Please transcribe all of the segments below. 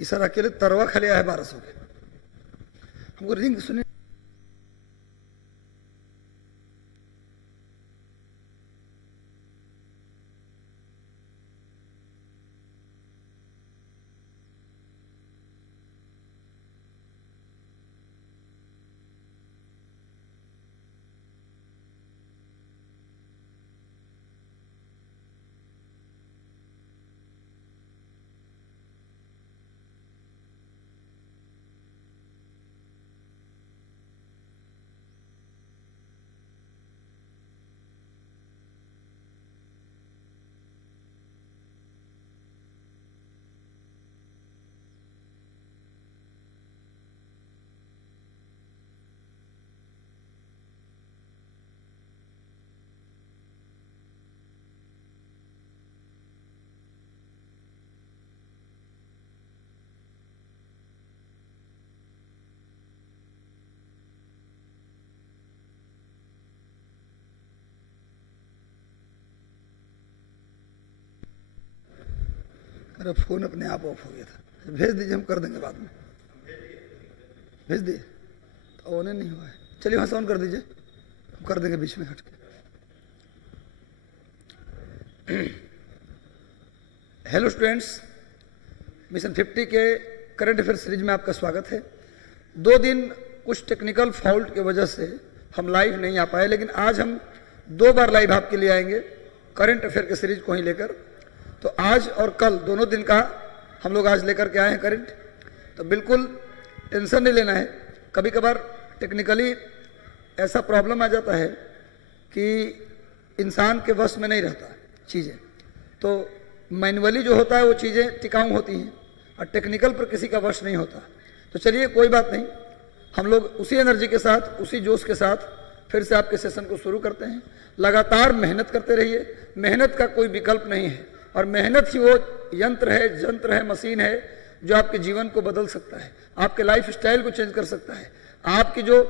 Sir अकेले तरवा खाली आया है 1200 के। हमको रिंग सुने मेरा फोन अपने आप ऑफ हो गया था। भेज दीजिए, हम कर देंगे बाद में। भेज दिए तो ऑन नहीं हुआ है। चलिए वहाँ से ऑन कर दीजिए, हम कर देंगे बीच में हट के। हेलो स्टूडेंट्स, मिशन 50 के करंट अफेयर सीरीज में आपका स्वागत है। 2 दिन कुछ टेक्निकल फॉल्ट की वजह से हम लाइव नहीं आ पाए, लेकिन आज हम 2 बार लाइव आपके लिए आएंगे करंट अफेयर के सीरीज को ही लेकर। तो आज और कल दोनों दिन का हम लोग आज लेकर के आए हैं करंट। तो बिल्कुल टेंशन नहीं लेना है। कभी कभार टेक्निकली ऐसा प्रॉब्लम आ जाता है कि इंसान के वश में नहीं रहता चीज़ें, तो मैनुअली जो होता है वो चीज़ें टिकाऊ होती हैं और टेक्निकल पर किसी का वश नहीं होता। तो चलिए कोई बात नहीं, हम लोग उसी एनर्जी के साथ, उसी जोश के साथ फिर से आपके सेशन को शुरू करते हैं। लगातार मेहनत करते रहिए, मेहनत का कोई विकल्प नहीं है और मेहनत ही वो यंत्र है, जंत्र है, मशीन है जो आपके जीवन को बदल सकता है, आपके लाइफ स्टाइल को चेंज कर सकता है, आपकी जो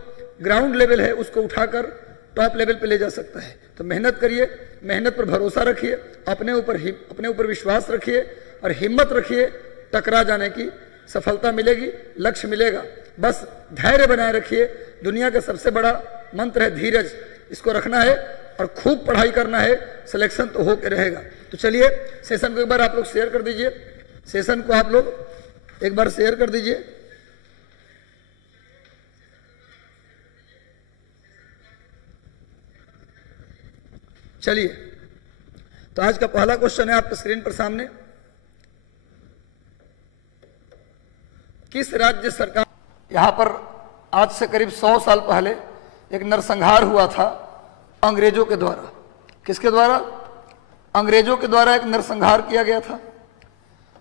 ग्राउंड लेवल है उसको उठाकर टॉप लेवल पे ले जा सकता है। तो मेहनत करिए, मेहनत पर भरोसा रखिए, अपने ऊपर विश्वास रखिए और हिम्मत रखिए। टकरा जाने की सफलता मिलेगी, लक्ष्य मिलेगा। बस धैर्य बनाए रखिए। दुनिया का सबसे बड़ा मंत्र है धीरज, इसको रखना है और खूब पढ़ाई करना है, सिलेक्शन तो हो के रहेगा। तो चलिए सेशन को एक बार आप लोग शेयर कर दीजिए, सेशन को आप लोग एक बार शेयर कर दीजिए। चलिए, तो आज का पहला क्वेश्चन है आपके स्क्रीन पर सामने। किस राज्य सरकार, यहां पर आज से करीब 100 साल पहले एक नरसंहार हुआ था अंग्रेजों के द्वारा। किसके द्वारा? अंग्रेजों के द्वारा एक नरसंहार किया गया था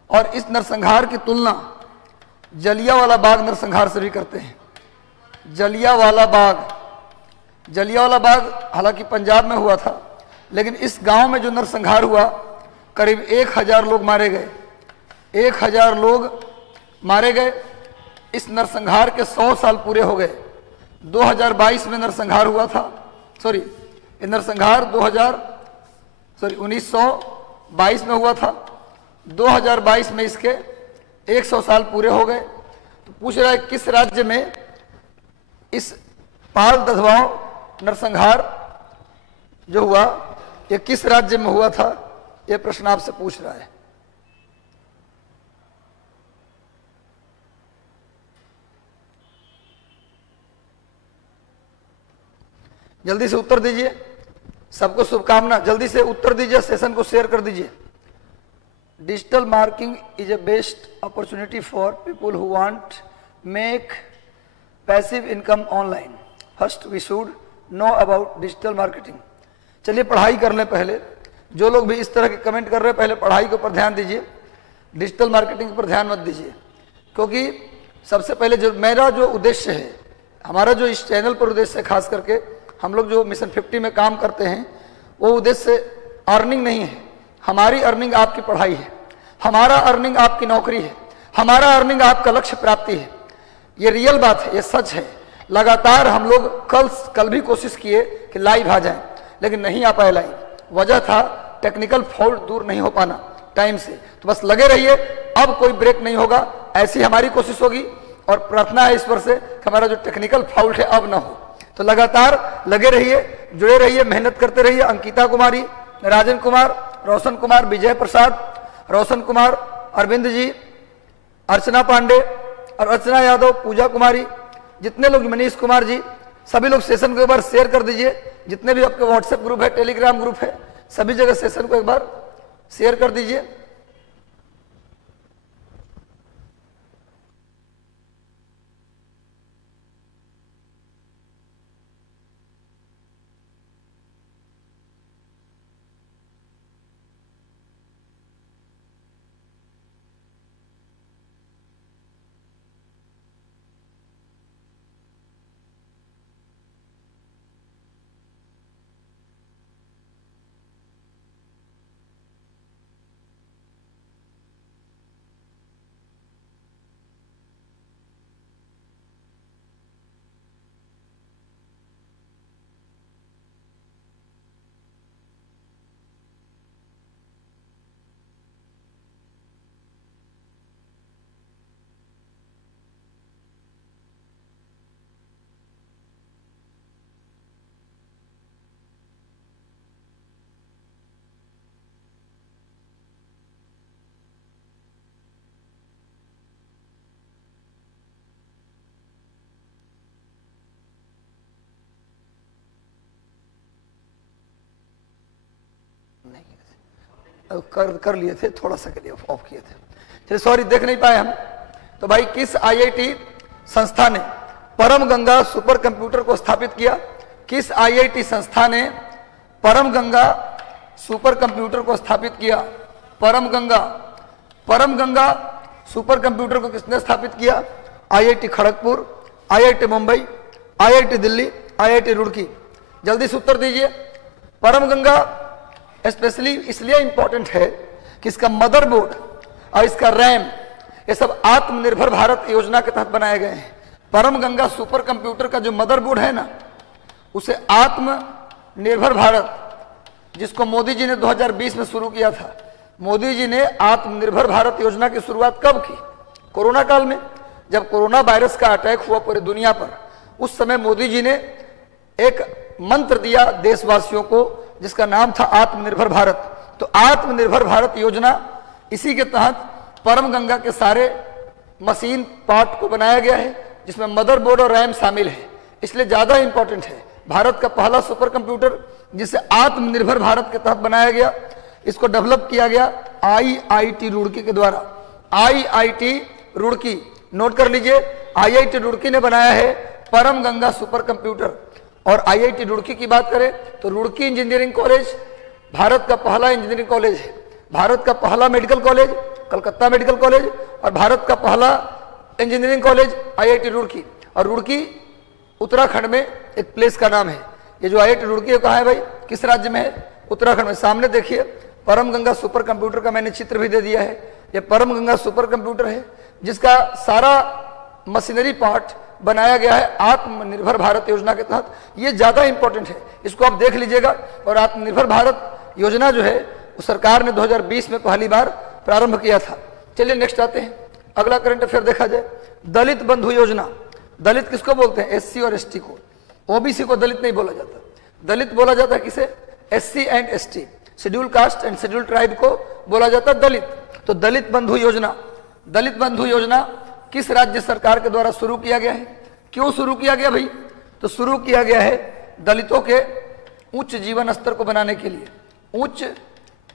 और इस नरसंहार की तुलना जलियांवाला बाग नरसंहार से भी करते हैं। जलियांवाला बाग हालांकि पंजाब में हुआ था, लेकिन इस गांव में जो नरसंहार हुआ करीब 1000 लोग मारे गए। 1000 लोग मारे गए। इस नरसंहार के 100 साल पूरे हो गए। 2022 में नरसंहार हुआ था, सॉरी नरसंहार 1922 में हुआ था। 2022 में इसके 100 साल पूरे हो गए। तो पूछ रहा है किस राज्य में इस पाल दधवाओं नरसंहार जो हुआ ये किस राज्य में हुआ था, ये प्रश्न आपसे पूछ रहा है। जल्दी से उत्तर दीजिए, सबको शुभकामना। जल्दी से उत्तर दीजिए, सेशन को शेयर कर दीजिए। Digital marketing is a best opportunity for people who want make passive income online. First we should know about digital marketing. चलिए पढ़ाई कर लें पहले। जो लोग भी इस तरह के कमेंट कर रहे हैं पहले पढ़ाई के ऊपर ध्यान दीजिए, डिजिटल मार्केटिंग पर ध्यान मत दीजिए। क्योंकि सबसे पहले जो मेरा जो उद्देश्य है, हमारा जो इस चैनल पर उद्देश्य है, खास करके हम लोग जो मिशन 50 में काम करते हैं, वो उद्देश्य अर्निंग नहीं है। हमारी अर्निंग आपकी पढ़ाई है, हमारा अर्निंग आपकी नौकरी है, हमारा अर्निंग आपका लक्ष्य प्राप्ति है। ये रियल बात है, ये सच है। लगातार हम लोग कल भी कोशिश किए कि लाइव आ जाए, लेकिन नहीं आ पाए लाइव। वजह था टेक्निकल फॉल्ट दूर नहीं हो पाना टाइम से। तो बस लगे रहिए, अब कोई ब्रेक नहीं होगा। ऐसी हमारी कोशिश होगी और प्रार्थना है ईश्वर से कि हमारा जो टेक्निकल फॉल्ट है अब ना हो। तो लगातार लगे रहिए, जुड़े रहिए, मेहनत करते रहिए। अंकिता कुमारी, राजन कुमार, रोशन कुमार, विजय प्रसाद, रोशन कुमार, अरविंद जी, अर्चना पांडे और अर्चना यादव, पूजा कुमारी, जितने लोग, मनीष कुमार जी, सभी लोग सेशन को एक बार शेयर कर दीजिए। जितने भी आपके व्हाट्सएप ग्रुप है, टेलीग्राम ग्रुप है, सभी जगह सेशन को एक बार शेयर कर दीजिए। कर लिए थे, थोड़ा सा के लिए ऑफ किए थे, चलिए सॉरी, देख नहीं पाए हम। तो भाई किस आईआईटी संस्था ने परम गंगा सुपर कंप्यूटर को स्थापित किया? किस आईआईटी संस्था ने परम गंगा सुपर कंप्यूटर को स्थापित किया? परम गंगा सुपर कंप्यूटर को किसने स्थापित किया? IIT Kharagpur, IIT Mumbai, IIT Delhi, IIT Roorkee. जल्दी से उत्तर दीजिए। परम गंगा स्पेशली इसलिए इंपॉर्टेंट है कि इसका मदरबोर्ड और इसका रैम ये सब आत्मनिर्भर भारत योजना के तहत बनाए गए हैं। परम गंगा सुपर कंप्यूटर का जो मदरबोर्ड है ना, उसे आत्मनिर्भर भारत, जिसको मोदी जी ने 2020 में शुरू किया था। मोदी जी ने आत्मनिर्भर भारत योजना की शुरुआत कब की? कोरोना काल में, जब कोरोना वायरस का अटैक हुआ पूरी दुनिया पर। उस समय मोदी जी ने एक मंत्र दिया देशवासियों को, जिसका नाम था आत्मनिर्भर भारत। तो आत्मनिर्भर भारत योजना, इसी के तहत परम गंगा के सारे मशीन पार्ट को बनाया गया है, जिसमें मदरबोर्ड और रैम शामिल है। इसलिए ज्यादा इंपॉर्टेंट है। भारत का पहला सुपर कंप्यूटर जिसे आत्मनिर्भर भारत के तहत बनाया गया, इसको डेवलप किया गया आईआईटी रुड़की के द्वारा। आईआईटी रुड़की, नोट कर लीजिए, आईआईटी रुड़की ने बनाया है परम गंगा सुपर कंप्यूटर। और आईआईटी रुड़की की बात करें तो रुड़की इंजीनियरिंग कॉलेज भारत का पहला इंजीनियरिंग कॉलेज है, भारत का पहला medical college Calcutta medical college, और भारत का पहला इंजीनियरिंग कॉलेज आईआईटी रुड़की। और रुड़की उत्तराखंड में एक प्लेस का नाम है। ये जो आईआईटी रुड़की है कहाँ है भाई, किस राज्य में है? उत्तराखंड में। सामने देखिए परम गंगा सुपर कंप्यूटर का मैंने चित्र भी दे दिया है। ये परम गंगा सुपर कंप्यूटर है, जिसका सारा मशीनरी पार्ट बनाया गया है आत्मनिर्भर भारत योजना के तहत। ये ज्यादा इंपॉर्टेंट है, इसको आप देख लीजिएगा। और आत्मनिर्भर भारत योजना जो है वो सरकार ने 2020 में पहली बार प्रारंभ किया था। चलिए नेक्स्ट आते हैं, अगला करंट अफेयर देखा जाए। दलित बंधु योजना। दलित किसको बोलते हैं? एससी और एसटी को। ओबीसी को दलित नहीं बोला जाता, दलित बोला जाता है किसे? SC and ST, schedule caste and schedule tribe को बोला जाता है दलित। तो दलित बंधु योजना, दलित बंधु योजना किस राज्य सरकार के द्वारा शुरू किया गया है? क्यों शुरू किया गया भाई? तो शुरू किया गया है दलितों के उच्च जीवन स्तर को बनाने के लिए। उच्च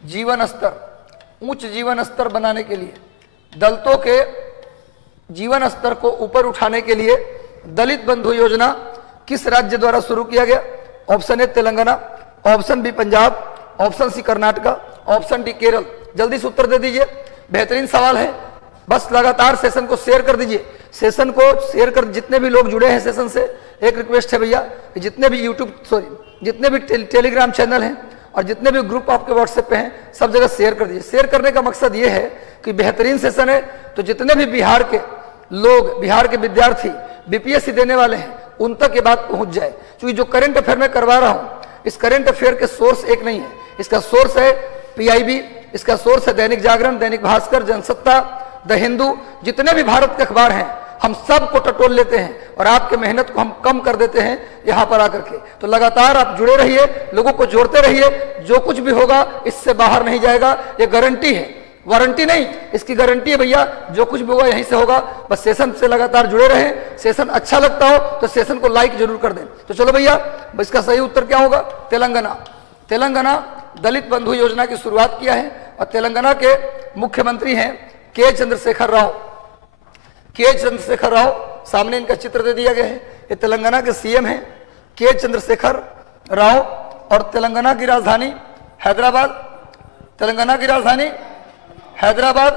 जीवन स्तर बनाने के लिए, दलितों के जीवन स्तर को ऊपर उठाने के लिए दलित बंधु योजना किस राज्य द्वारा शुरू किया गया? Option A Telangana, option B Punjab, option C Karnataka, option D Kerala. जल्दी से उत्तर दे दीजिए। बेहतरीन सवाल है, बस लगातार सेशन को शेयर कर दीजिए। सेशन को शेयर कर, जितने भी लोग जुड़े हैं सेशन से, एक रिक्वेस्ट है भैया, जितने भी जितने भी टेलीग्राम चैनल हैं और जितने भी ग्रुप आपके व्हाट्सएप पे हैं, सब जगह शेयर कर दीजिए। शेयर करने का मकसद ये है कि बेहतरीन सेशन है, तो जितने भी बिहार के लोग, बिहार के विद्यार्थी बीपीएससी देने वाले हैं, उन तक ये बात पहुंच जाए। क्योंकि जो करंट अफेयर में करवा रहा हूं, इस करंट अफेयर के सोर्स एक नहीं है, इसका सोर्स है पीआईबी, इसका सोर्स है दैनिक जागरण, दैनिक भास्कर, जनसत्ता द हिंदू, जितने भी भारत के अखबार हैं, हम सबको टटोल लेते हैं और आपके मेहनत को हम कम कर देते हैं यहाँ पर आकर के। तो लगातार आप जुड़े रहिए, लोगों को जोड़ते रहिए, जो कुछ भी होगा इससे बाहर नहीं जाएगा, ये गारंटी है, वारंटी नहीं, इसकी गारंटी है भैया। जो कुछ भी होगा यहीं से होगा, बस सेशन से लगातार जुड़े रहें। सेशन अच्छा लगता हो तो सेशन को लाइक जरूर कर दें। तो चलो भैया, इसका सही उत्तर क्या होगा? तेलंगाना। तेलंगाना दलित बंधु योजना की शुरुआत किया है और तेलंगाना के मुख्यमंत्री हैं के चंद्रशेखर राव। के चंद्रशेखर राव, सामने इनका चित्र दे दिया गया है। ये तेलंगाना के सीएम हैं के चंद्रशेखर राव और तेलंगाना की राजधानी हैदराबाद। तेलंगाना की राजधानी हैदराबाद,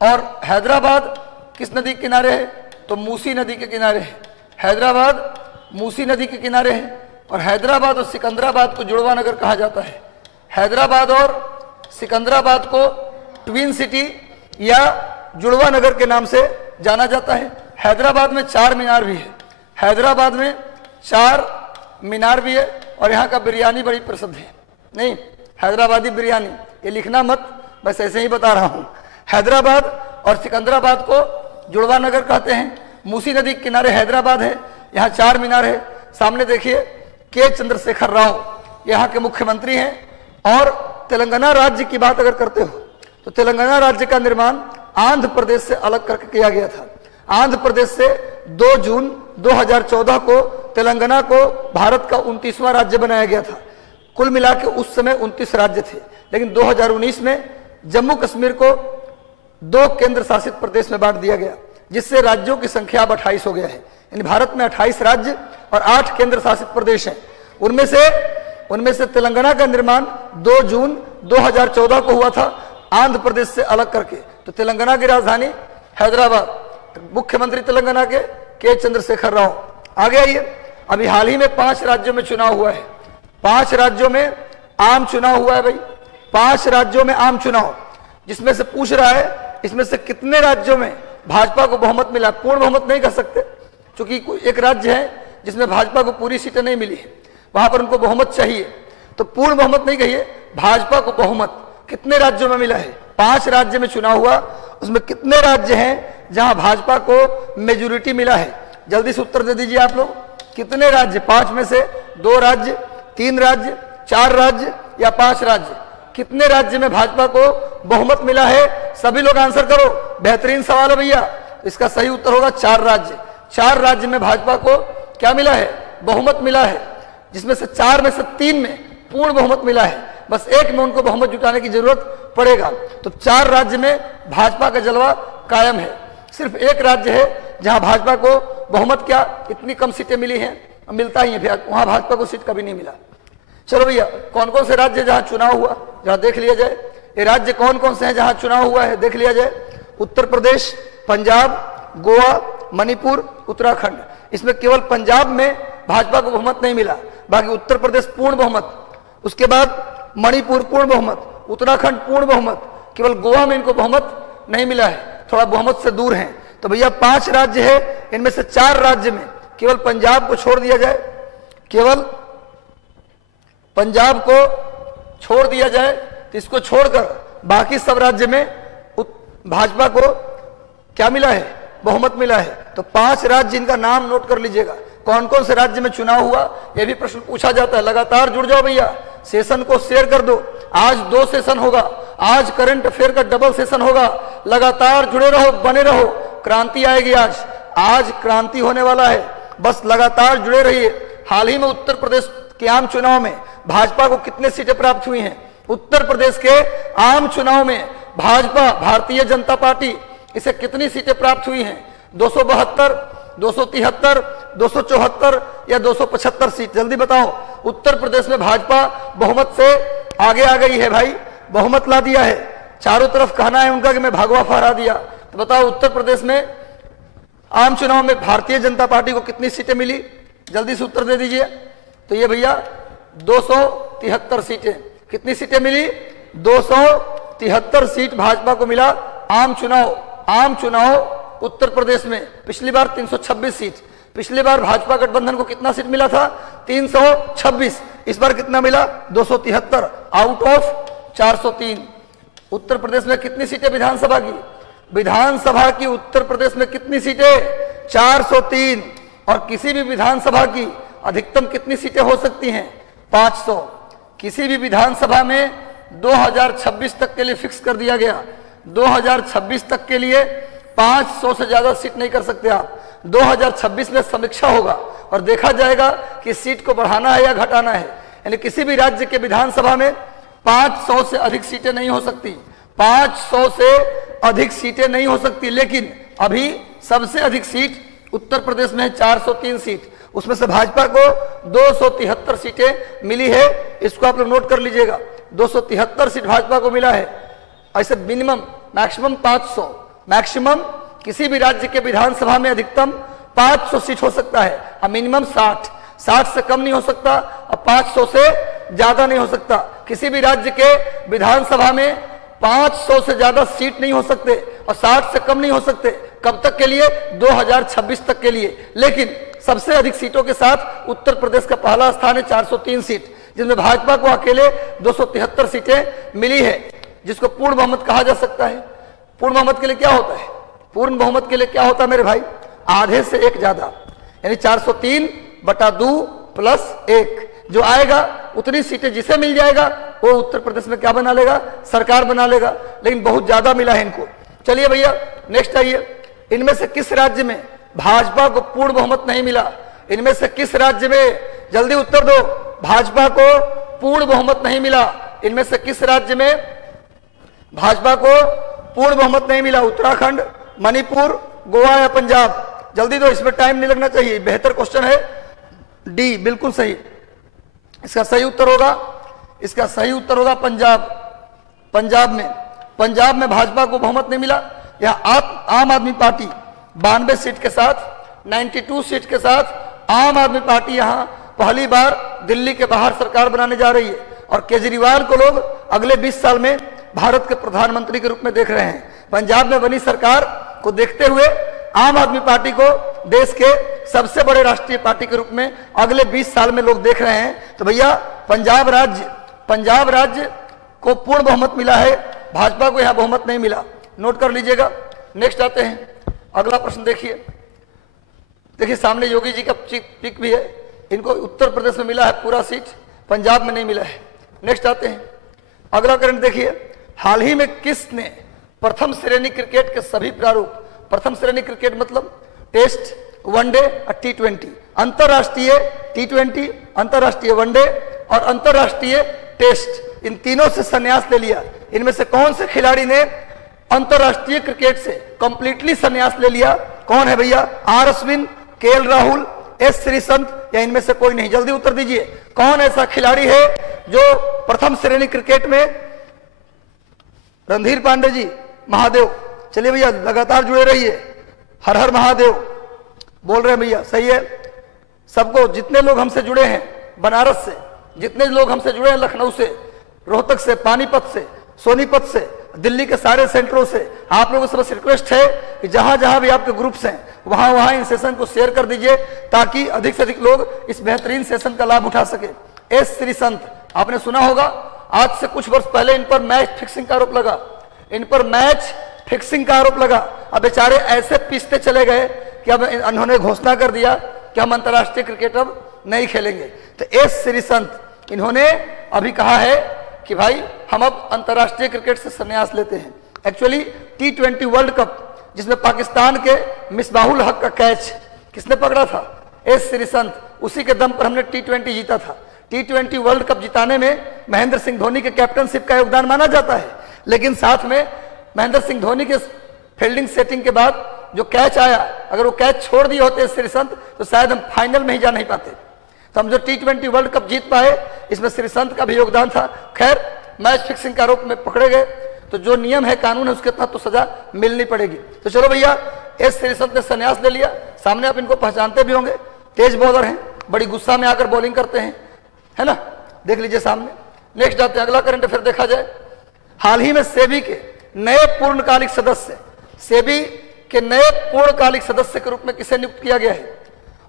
और हैदराबाद किस नदी के किनारे है? तो मूसी नदी के किनारे है। हैदराबाद मूसी नदी के किनारे है और हैदराबाद और सिकंदराबाद को जुड़वा नगर कहा जाता है। हैदराबाद और सिकंदराबाद को ट्विन सिटी या जुड़वा नगर के नाम से जाना जाता है। हैदराबाद में 4 मीनार भी है, हैदराबाद में 4 मीनार भी है और यहाँ का बिरयानी बड़ी प्रसिद्ध है। नहीं, हैदराबादी बिरयानी, ये लिखना मत, बस ऐसे ही बता रहा हूँ। हैदराबाद और सिकंदराबाद को जुड़वा नगर कहते हैं। मूसी नदी के किनारे हैदराबाद है, यहाँ 4 मीनार है। सामने देखिए के चंद्रशेखर राव यहाँ के मुख्यमंत्री हैं। और तेलंगाना राज्य की बात अगर करते हो तो तेलंगाना राज्य का निर्माण आंध्र प्रदेश से अलग करके किया गया था। आंध्र प्रदेश से 2 जून 2014 को तेलंगाना को भारत का 29वां राज्य बनाया गया था। कुल मिला के उस समय 29 राज्य थे, लेकिन 2019 में जम्मू कश्मीर को 2 केंद्र शासित प्रदेश में बांट दिया गया, जिससे राज्यों की संख्या अब 28 हो गया है। यानी भारत में 28 राज्य और 8 केंद्र शासित प्रदेश हैं। उनमें से तेलंगाना का निर्माण 2 जून 2014 को हुआ था, आंध्र प्रदेश से अलग करके। तो तेलंगाना की राजधानी हैदराबाद, मुख्यमंत्री तेलंगाना के चंद्रशेखर राव। आगे आइए, अभी हाल ही में 5 राज्यों में चुनाव हुआ है। 5 राज्यों में आम चुनाव हुआ है भाई, 5 राज्यों में आम चुनाव, जिसमें से पूछ रहा है इसमें से कितने राज्यों में भाजपा को बहुमत मिला। पूर्ण बहुमत नहीं कह सकते, क्योंकि एक राज्य है जिसमें भाजपा को पूरी सीटें नहीं मिली है, वहां पर उनको बहुमत चाहिए। तो पूर्ण बहुमत नहीं कहिए, भाजपा को बहुमत कितने राज्यों में मिला है? 5 राज्य में चुनाव हुआ, उसमें कितने राज्य हैं जहां भाजपा को मेजोरिटी मिला है? जल्दी से उत्तर दे दीजिए आप लोग। कितने राज्य? 5 में से 2 राज्य, 3 राज्य, 4 राज्य या 5 राज्य? कितने राज्य में भाजपा को बहुमत मिला है? सभी लोग आंसर करो, बेहतरीन सवाल है भैया। इसका सही उत्तर होगा 4 राज्य। 4 राज्य में भाजपा को क्या मिला है? बहुमत मिला है, जिसमें से 4 में से 3 में पूर्ण बहुमत मिला है। बस 1 में उनको बहुमत जुटाने की जरूरत पड़ेगा। तो 4 राज्य में भाजपा का जलवा कायम है। सिर्फ 1 राज्य है जहां भाजपा को बहुमत क्या इतनी कम सीटें मिली हैं, मिलता ही है, वहां भाजपा को सीट कभी नहीं मिला। चलो भैया, कौन कौन से राज्य जहां चुनाव हुआ जहां देख लिया जाए। ये राज्य कौन कौन से हैं जहां चुनाव हुआ है देख लिया जाए। उत्तर प्रदेश, पंजाब, गोवा, मणिपुर, उत्तराखंड। इसमें केवल पंजाब में भाजपा को बहुमत नहीं मिला, बाकी उत्तर प्रदेश पूर्ण बहुमत, उसके बाद मणिपुर पूर्ण बहुमत, उत्तराखंड पूर्ण बहुमत, केवल गोवा में इनको बहुमत नहीं मिला है, थोड़ा बहुमत से दूर हैं। तो भैया 5 राज्य है, इनमें से 4 राज्य में केवल पंजाब को छोड़ दिया जाए, केवल पंजाब को छोड़ दिया जाए, तो इसको छोड़कर बाकी सब राज्य में भाजपा को क्या मिला है? बहुमत मिला है। तो 5 राज्य, इनका नाम नोट कर लीजिएगा। कौन कौन से राज्य में चुनाव हुआ, यह भी प्रश्न पूछा जाता है। लगातार जुड़ जाओ भैया, सेशन को शेयर कर दो। आज 2 सेशन होगा, आज करंट अफेयर का डबल सेशन होगा। लगातार जुड़े रहो, बने रहो, क्रांति आएगी। आज क्रांति होने वाला है, बस लगातार जुड़े रहिए। हाल ही में उत्तर प्रदेश के आम चुनाव में भाजपा को कितने सीटें प्राप्त हुई हैं? उत्तर प्रदेश के आम चुनाव में भाजपा, भारतीय जनता पार्टी, इसे कितनी सीटें प्राप्त हुई हैं? 272, 273, 274 या 275 सीट? जल्दी बताओ। उत्तर प्रदेश में भाजपा बहुमत से आगे आ गई है भाई, बहुमत ला दिया है। चारों तरफ कहना है उनका कि मैं भगवा फहरा दिया। तो बताओ उत्तर प्रदेश में आम चुनाव में भारतीय जनता पार्टी को कितनी सीटें मिली? जल्दी से उत्तर दे दीजिए। तो ये भैया 273 सीटें। कितनी सीटें मिली? 273 सीट भाजपा को मिला। आम चुनाव उत्तर प्रदेश में पिछली बार 326 सीट। पिछली बार भाजपा गठबंधन को कितना सीट मिला था? 326। इस बार कितना मिला? 273 आउट ऑफ 403। उत्तर प्रदेश में कितनी सीटें विधानसभा की? विधानसभा की उत्तर प्रदेश में कितनी सीटें? 403। और किसी भी विधानसभा की अधिकतम कितनी सीटें हो सकती हैं? 500। किसी भी विधानसभा में 2026 तक के लिए फिक्स कर दिया गया, 2026 तक के लिए 500 से ज्यादा सीट नहीं कर सकते आप। 2026 में समीक्षा होगा और देखा जाएगा कि सीट को बढ़ाना है या घटाना है। यानी किसी भी राज्य के विधानसभा में 500 से अधिक सीटें नहीं हो सकती, 500 से अधिक सीटें नहीं हो सकती। लेकिन अभी सबसे अधिक सीट उत्तर प्रदेश में है, 403 सीट। उसमें से भाजपा को 273 सीटें मिली है। इसको आप लोग नोट कर लीजिएगा, 273 सीट भाजपा को मिला है। ऐसे मिनिमम मैक्सिमम 500, मैक्सिमम किसी भी राज्य के विधानसभा में अधिकतम 500 सीट हो सकता है और मिनिमम 60 से कम नहीं हो सकता और 500 से ज्यादा नहीं हो सकता। किसी भी राज्य के विधानसभा में 500 से ज्यादा सीट नहीं हो सकते और 60 से कम नहीं हो सकते। कब तक के लिए? 2026 तक के लिए। लेकिन सबसे अधिक सीटों के साथ उत्तर प्रदेश का पहला स्थान है, 403 सीट, जिसमें भाजपा को अकेले 273 सीटें मिली है, जिसको पूर्ण बहुमत कहा जा सकता है। पूर्ण बहुमत के लिए क्या होता है? पूर्ण बहुमत के लिए क्या होता है मेरे भाई? आधे से एक ज्यादा, यानी 403/2 + 1 जो आएगा उतनी सीटें जिसे मिल जाएगा वो उत्तर प्रदेश में क्या बना लेगा? सरकार बना लेगा। लेकिन बहुत ज्यादा मिला है इनको। चलिए भैया नेक्स्ट आइए। इनमें से किस राज्य में भाजपा को पूर्ण बहुमत नहीं मिला? इनमें से किस राज्य में, जल्दी उत्तर दो, भाजपा को पूर्ण बहुमत नहीं मिला? इनमें से किस राज्य में भाजपा को पूर्ण बहुमत नहीं मिला? उत्तराखंड, मणिपुर, गोवा या पंजाब? जल्दी दो, इसमें टाइम नहीं लगना चाहिए। बेहतर क्वेश्चन है डी, बिल्कुल सही। इसका सही उत्तर होगा पंजाब। पंजाब में भाजपा को बहुमत नहीं मिला। यहां आम आदमी पार्टी 92 सीट के साथ, 92 सीट के साथ आम आदमी पार्टी यहां पहली बार दिल्ली के बाहर सरकार बनाने जा रही है और केजरीवाल को लोग अगले 20 साल में भारत के प्रधानमंत्री के रूप में देख रहे हैं। पंजाब में बनी सरकार को देखते हुए आम आदमी पार्टी को देश के सबसे बड़े राष्ट्रीय पार्टी के रूप में अगले 20 साल में लोग देख रहे हैं। तो भैया पंजाब राज्य को पूर्ण बहुमत मिला है, भाजपा को यहां बहुमत नहीं मिला। नोट कर लीजिएगा। नेक्स्ट आते हैं, अगला प्रश्न देखिए सामने योगी जी का पिक भी है। इनको उत्तर प्रदेश में मिला है पूरा सीट, पंजाब में नहीं मिला है। नेक्स्ट आते हैं, अगला करंट देखिए। हाल ही में किसने प्रथम श्रेणी क्रिकेट के सभी प्रारूप, प्रथम श्रेणी क्रिकेट मतलब टेस्ट, वनडे और T20, अंतरराष्ट्रीय T20, अंतरराष्ट्रीय वनडे और अंतरराष्ट्रीय टेस्ट, इन तीनों से संन्यास ले लिया। इनमें से कौन से खिलाड़ी ने अंतरराष्ट्रीय क्रिकेट से कंप्लीटली संन्यास ले लिया? कौन है भैया? R Ashwin, KL Rahul, S Sreesanth या इनमें से कोई नहीं? जल्दी उत्तर दीजिए। कौन ऐसा खिलाड़ी है जो प्रथम श्रेणी क्रिकेट में? रणधीर पांडे जी, महादेव। चलिए भैया लगातार जुड़े रहिए। हर हर महादेव बोल रहे हैं भैया, सही है। सबको, जितने लोग हमसे जुड़े हैं बनारस से, जितने लोग हमसे जुड़े हैं लखनऊ से, रोहतक से, पानीपत से, सोनीपत से, दिल्ली के सारे सेंटरों से, आप लोगों से बस रिक्वेस्ट है कि जहां जहां भी आपके ग्रुप्स हैं वहां वहां इन सेशन को शेयर कर दीजिए ताकि अधिक से अधिक लोग इस बेहतरीन सेशन का लाभ उठा सके। S श्रीसंत आपने सुना होगा, आज से कुछ वर्ष पहले इन पर मैच फिक्सिंग का आरोप लगा। अब बेचारे ऐसे पीसते चले गए कि अब इन्होंने घोषणा कर दिया कि हम अंतर्राष्ट्रीय क्रिकेट अब नहीं खेलेंगे। तो S श्रीसंत इन्होंने अभी कहा है कि भाई हम अब अंतर्राष्ट्रीय क्रिकेट से संन्यास लेते हैं। एक्चुअली T20 वर्ल्ड कप जिसमें पाकिस्तान के मिसबाहुल हक का कैच किसने पकड़ा था? S श्रीसंत। उसी के दम पर हमने T20 जीता था। T20 वर्ल्ड कप जिताने में महेंद्र सिंह धोनी के कैप्टनशिप का योगदान माना जाता है, लेकिन साथ में महेंद्र सिंह धोनी के फील्डिंग सेटिंग के बाद जो कैच आया, अगर वो कैच छोड़ दिए होते श्रीसंत तो शायद हम फाइनल में ही जा नहीं पाते। तो हम जो T20 वर्ल्ड कप जीत पाए इसमें श्रीसंत का भी योगदान था। खैर मैच फिक्सिंग के आरोप में पकड़े गए तो जो नियम है, कानून है, उसके तहत तो सजा मिलनी पड़ेगी। तो चलो भैया, S श्रीसंत ने संन्यास ले लिया। सामने आप इनको पहचानते भी होंगे, तेज बॉलर हैं, बड़ी गुस्सा में आकर बॉलिंग करते हैं, है ना? देख लीजिए सामने। नेक्स्ट आते हैं, अगला करंट अफेयर देखा जाए। हाल ही में सेबी के नए पूर्णकालिक सदस्य के रूप में किसे नियुक्त किया गया है?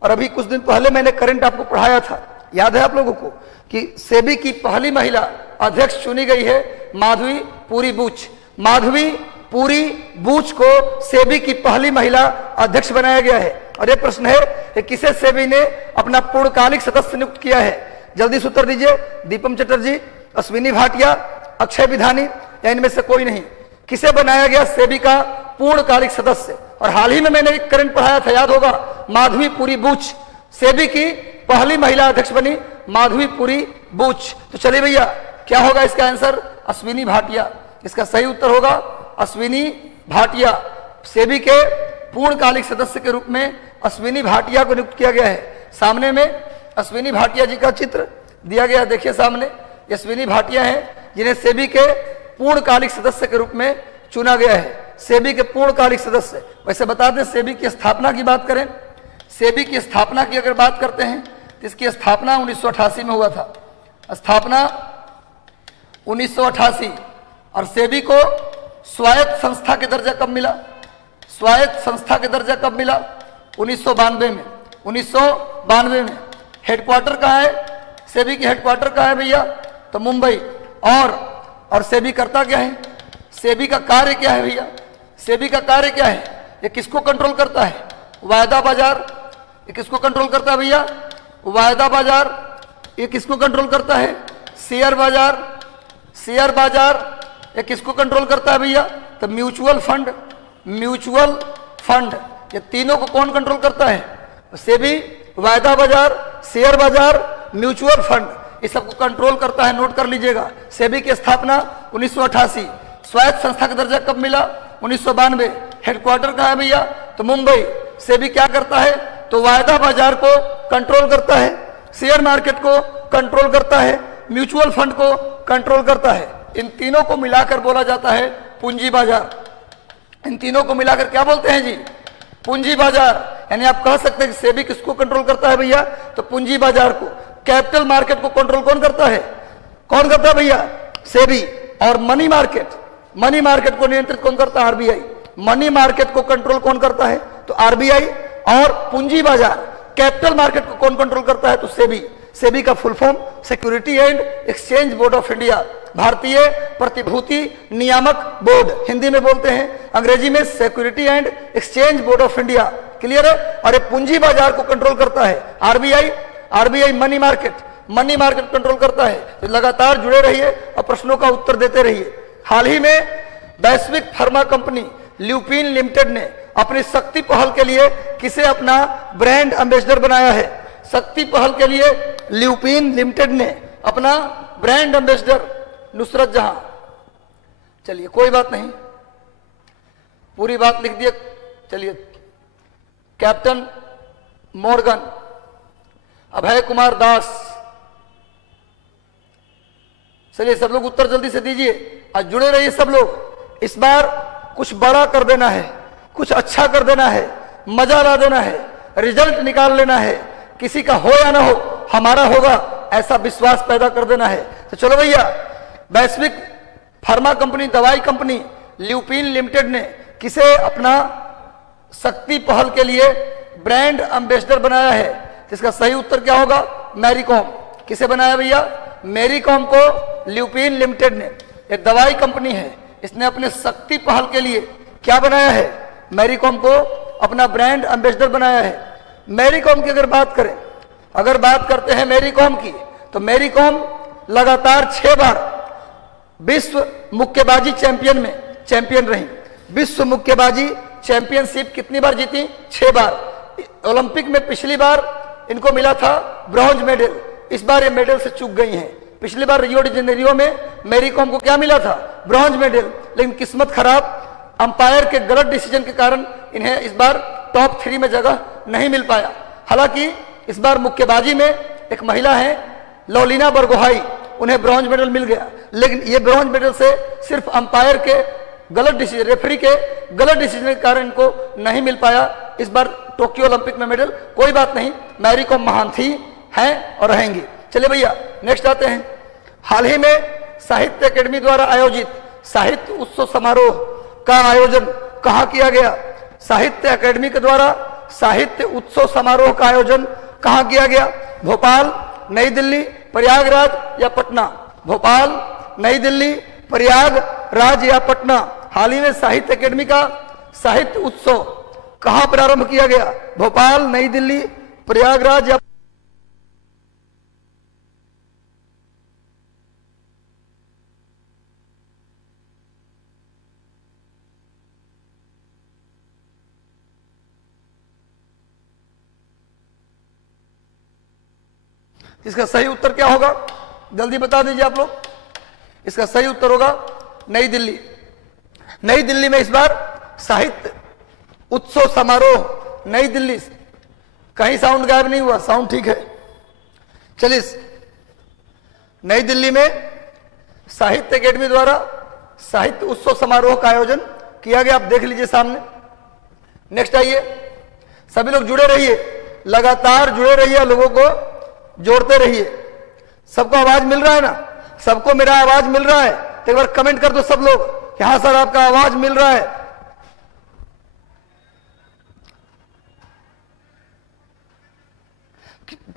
और अभी कुछ दिन पहले मैंने करंट आपको पढ़ाया था, याद है आप लोगों को, कि सेबी की पहली महिला अध्यक्ष चुनी गई है माधवी पुरी बुच। माधवी पुरी बूच को सेबी की पहली महिला अध्यक्ष बनाया गया है। और यह प्रश्न है कि किसे सेबी ने अपना पूर्णकालिक सदस्य नियुक्त किया है? जल्दी से उत्तर दीजिए। दीपम चटर्जी, अश्विनी भाटिया, अक्षय विधानी या इनमें से कोई नहीं? किसे बनाया गया सेबी का पूर्णकालिक सदस्य? और हाल ही में मैंने एक करंट पढ़ाया था, याद होगा, माधवी पुरी बूच सेबी की पहली महिला अध्यक्ष बनी, माधवी पुरी बूच। तो चलिए भैया, क्या होगा इसका आंसर? अश्विनी भाटिया। इसका सही उत्तर होगा अश्विनी भाटिया। सेबी के पूर्णकालिक सदस्य के रूप में अश्विनी भाटिया को नियुक्त किया गया है। सामने में अश्विनी भाटिया जी का चित्र दिया गया, देखिए सामने अश्विनी भाटिया हैं जिन्हें सेबी के पूर्णकालिक सदस्य के रूप में चुना गया है। सेबी के पूर्णकालिक सदस्य। वैसे बता दें, सेबी की स्थापना की बात करें, सेबी की स्थापना की अगर बात करते हैं तो इसकी स्थापना 1988 में हुआ था। स्थापना 1988। और सेबी को स्वायत्त संस्था के दर्जा कब मिला? स्वायत्त संस्था के दर्जा कब मिला? 1992 में। 1992 में। हेडक्वार्टर कहाँ है? सेबी की हेडक्वार्टर कहाँ है भैया? तो मुंबई। और सेबी करता क्या है? सेबी का कार्य क्या है भैया? सेबी का कार्य क्या है? ये किसको कंट्रोल करता है? वायदा बाजार। ये किसको कंट्रोल करता है भैया? वायदा बाजार। ये किसको कंट्रोल करता है? शेयर बाजार। शेयर बाजार ये किसको कंट्रोल करता है भैया? तो म्यूचुअल फंड। म्यूचुअल फंड ये तीनों को कौन कंट्रोल करता है? सेबी वायदा बाजार, शेयर बाजार, म्यूचुअल फंड, ये सबको कंट्रोल करता है। नोट कर लीजिएगा। सेबी की स्थापना 1988। स्वायत्त संस्था का दर्जा कब मिला? 1992। हेडक्वार्टर कहाँ है भैया? तो मुंबई। सेबी क्या करता है? तो वायदा बाजार को कंट्रोल करता है, शेयर मार्केट को कंट्रोल करता है, म्यूचुअल फंड को कंट्रोल करता है। इन तीनों को मिलाकर बोला जाता है पूंजी बाजार। इन तीनों को मिलाकर क्या बोलते हैं जी? पूंजी बाजार। यानी आप कह सकते हैं कि सेबी किसको कंट्रोल करता है भैया? तो पूंजी बाजार को। कैपिटल मार्केट को कंट्रोल कौन करता है? कौन करता है भैया? सेबी। और मनी मार्केट, मनी मार्केट को नियंत्रित कौन करता है? आरबीआई। मनी मार्केट को कंट्रोल कौन करता है? तो आरबीआई। और पूंजी बाजार, कैपिटल मार्केट को कौन कंट्रोल करता है? तो सेबी। सेबी का full form security and exchange board of India, भारतीय प्रतिभूति नियामक बोर्ड हिंदी में बोलते हैं, अंग्रेजी में security and exchange board of India. Clear है? और ये पूंजी बाजार को कंट्रोल करता है RBI. RBI money market, money market control करता है। तो लगातार जुड़े रहिए और प्रश्नों का उत्तर देते रहिए। हाल ही में वैश्विक फार्मा कंपनी ल्यूपिन लिमिटेड ने अपनी शक्ति पहल के लिए किसे अपना ब्रांड एम्बेसडर बनाया है? शक्ति पहल के लिए ल्यूपिन लिमिटेड ने अपना ब्रांड एम्बेसडर नुसरत जहां। चलिए कोई बात नहीं, पूरी बात लिख दिए। चलिए, कैप्टन मॉर्गन, अभय कुमार दास। चलिए सब लोग उत्तर जल्दी से दीजिए और जुड़े रहिए सब लोग। इस बार कुछ बड़ा कर देना है, कुछ अच्छा कर देना है, मजा ला देना है, रिजल्ट निकाल लेना है। किसी का हो या ना हो, हमारा होगा, ऐसा विश्वास पैदा कर देना है। तो चलो भैया, वैश्विक फार्मा कंपनी, दवाई कंपनी ल्यूपिन लिमिटेड ने किसे अपना शक्ति पहल के लिए ब्रांड एम्बेसडर बनाया है? इसका सही उत्तर क्या होगा? मैरी कॉम। किसे बनाया भैया? मैरी कॉम को ल्यूपिन लिमिटेड ने, एक दवाई कंपनी है, इसने अपने शक्ति पहल के लिए क्या बनाया है? मैरी कॉम को अपना ब्रांड एम्बेसडर बनाया है। मैरी कॉम की अगर बात करें, अगर बात करते हैं मैरी कॉम की, तो मैरी कॉम लगातार 6 बार विश्व मुक्केबाजी चैंपियन में चैंपियन रही। विश्व मुक्केबाजी चैंपियनशिप कितनी बार जीती? 6 बार। ओलंपिक में पिछली बार इनको मिला था ब्रॉन्ज मेडल, इस बार ये मेडल से चूक गई हैं। पिछली बार रियो डी जेनेरियो में मैरी कॉम को क्या मिला था? Bronze medal. लेकिन किस्मत खराब, अंपायर के गलत डिसीजन के कारण इन्हें इस बार टॉप 3 में जगह नहीं मिल पाया। हालांकि इस बार मुक्केबाजी में एक महिला है लौलीना बरगोहाई, उन्हें ब्रॉन्ज मेडल मिल गया। लेकिन ये ब्रॉन्ज मेडल से सिर्फ अंपायर के गलत डिसीजन, रेफरी के गलत डिसीजन के कारण इनको नहीं मिल पाया इस बार टोक्यो ओलंपिक में मेडल। कोई बात नहीं, मैरी कॉम महान थी, हैं और रहेंगी। चलिए भैया नेक्स्ट आते हैं। हाल ही में साहित्य अकेडमी द्वारा आयोजित साहित्य उत्सव समारोह का आयोजन कहाँ किया गया? साहित्य अकेडमी के द्वारा साहित्य उत्सव समारोह का आयोजन कहाँ किया गया? भोपाल, नई दिल्ली, प्रयागराज या पटना? भोपाल, नई दिल्ली, प्रयागराज या पटना? हाल ही में साहित्य अकेडमी का साहित्य उत्सव कहां प्रारंभ किया गया? भोपाल, नई दिल्ली, प्रयागराज या इसका सही उत्तर क्या होगा? जल्दी बता दीजिए आप लोग। इसका सही उत्तर होगा नई दिल्ली। नई दिल्ली में इस बार साहित्य उत्सव समारोह, नई दिल्ली। कहीं साउंड गायब नहीं हुआ, साउंड ठीक है। चलिए, नई दिल्ली में साहित्य अकेडमी द्वारा साहित्य उत्सव समारोह का आयोजन किया गया। आप देख लीजिए सामने। नेक्स्ट आइए, सभी लोग जुड़े रहिए, लगातार जुड़े रहिए, लोगों को जोड़ते रहिए। सबको आवाज मिल रहा है ना? सबको मेरा आवाज मिल रहा है? तो एक बार कमेंट कर दो सब लोग कि हाँ सर आपका आवाज मिल रहा है।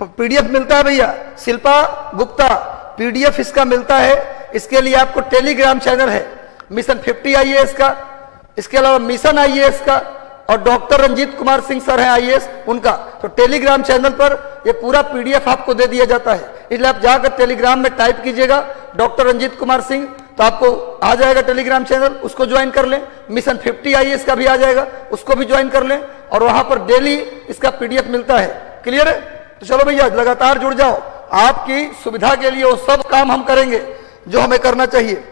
पीडीएफ मिलता है भैया, शिल्पा गुप्ता, पीडीएफ इसका मिलता है। इसके लिए आपको टेलीग्राम चैनल है मिशन 50 आईएएस का, इसके अलावा मिशन आईएएस का, और डॉक्टर रंजीत कुमार सिंह सर हैं आईएएस, उनका। तो टेलीग्राम चैनल पर ये पूरा पीडीएफ आपको दे दिया जाता है। इसलिए आप जाकर टेलीग्राम में टाइप कीजिएगा डॉक्टर रंजीत कुमार सिंह, तो आपको आ जाएगा टेलीग्राम चैनल, उसको ज्वाइन कर लें। मिशन 50 आईएएस का भी आ जाएगा, उसको भी ज्वाइन कर लें, और वहां पर डेली इसका पीडीएफ मिलता है। क्लियर है? तो चलो भैया लगातार जुड़ जाओ। आपकी सुविधा के लिए वो सब काम हम करेंगे जो हमें करना चाहिए।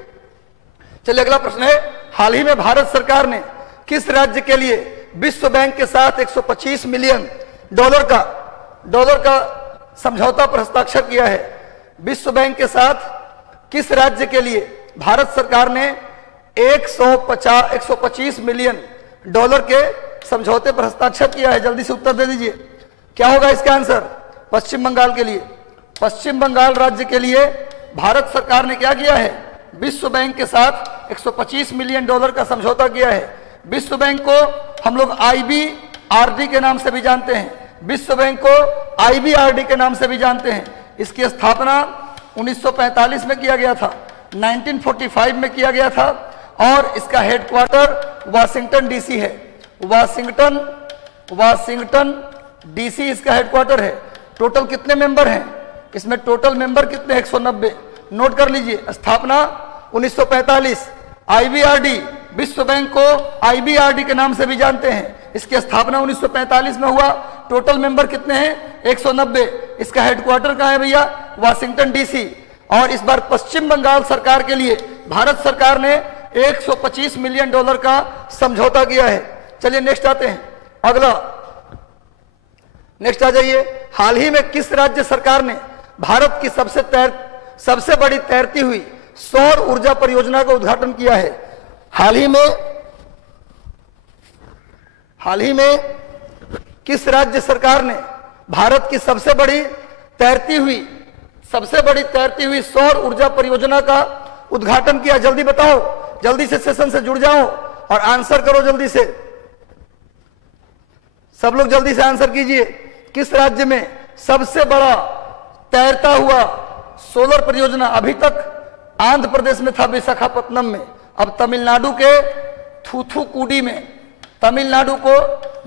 चलिए अगला प्रश्न है, हाल ही में भारत सरकार ने किस राज्य के लिए विश्व बैंक के साथ 125 मिलियन डॉलर का समझौता पर हस्ताक्षर किया है? विश्व बैंक के साथ किस राज्य के लिए भारत सरकार ने 125 मिलियन डॉलर के समझौते पर हस्ताक्षर किया है? जल्दी से उत्तर दे दीजिए, क्या होगा इसका आंसर? पश्चिम बंगाल के लिए। पश्चिम बंगाल राज्य के लिए भारत सरकार ने क्या किया है? विश्व बैंक के साथ 125 मिलियन डॉलर का समझौता किया है। विश्व बैंक को हम लोग IBRD के नाम से भी जानते हैं, विश्व बैंक को IBRD के नाम से भी जानते हैं। इसकी स्थापना 1945 में किया गया था, 1945 में किया गया था, और इसका हेडक्वार्टर वाशिंगटन डीसी है। वाशिंगटन डीसी इसका हेडक्वार्टर है। टोटल कितने मेंबर हैं इसमें? टोटल मेंबर कितने? 190। नोट कर लीजिए, स्थापना 1945। IBRD, विश्व बैंक को IBRD के नाम से भी जानते हैं। इसकी स्थापना 1945 में हुआ। टोटल मेंबर कितने हैं? 190। इसका हेडक्वार्टर कहाँ है भैया? Washington DC. और इस बार पश्चिम बंगाल सरकार के लिए भारत सरकार ने 125 मिलियन डॉलर का समझौता किया है। चलिए नेक्स्ट आते हैं, अगला नेक्स्ट आ जाइए। हाल ही में किस राज्य सरकार ने भारत की सबसे बड़ी तैरती हुई सौर ऊर्जा परियोजना का उद्घाटन किया है? हाल ही में किस राज्य सरकार ने भारत की सबसे बड़ी तैरती हुई सौर ऊर्जा परियोजना का उद्घाटन किया? जल्दी बताओ, जल्दी से सेशन से जुड़ जाओ और आंसर करो जल्दी से। सब लोग जल्दी से आंसर कीजिए। किस राज्य में सबसे बड़ा तैरता हुआ सोलर परियोजना? अभी तक आंध्र प्रदेश में था, विशाखापत्तनम में। अब तमिलनाडु के थूथुकुडी में, तमिलनाडु को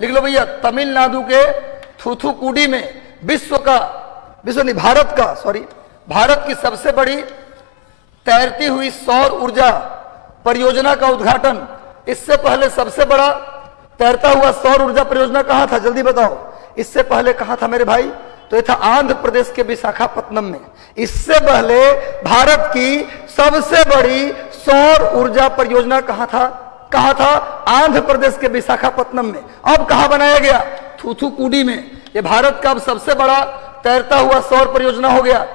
लिख लो भैया, तमिलनाडु के थूथुकुडी में भारत की सबसे बड़ी तैरती हुई सौर ऊर्जा परियोजना का उद्घाटन। इससे पहले सबसे बड़ा तैरता हुआ सौर ऊर्जा परियोजना कहां था? जल्दी बताओ, इससे पहले कहां था मेरे भाई? तो ये था आंध्र प्रदेश के विशाखापत्तनम में। इससे पहले भारत की सबसे बड़ी सौर ऊर्जा परियोजना कहां था? आंध्र प्रदेश के विशाखापत्तनम में। अब कहां बनाया गया? थूथुकुडी में। ये भारत का अब सबसे बड़ा तैरता हुआ सौर परियोजना हो गया।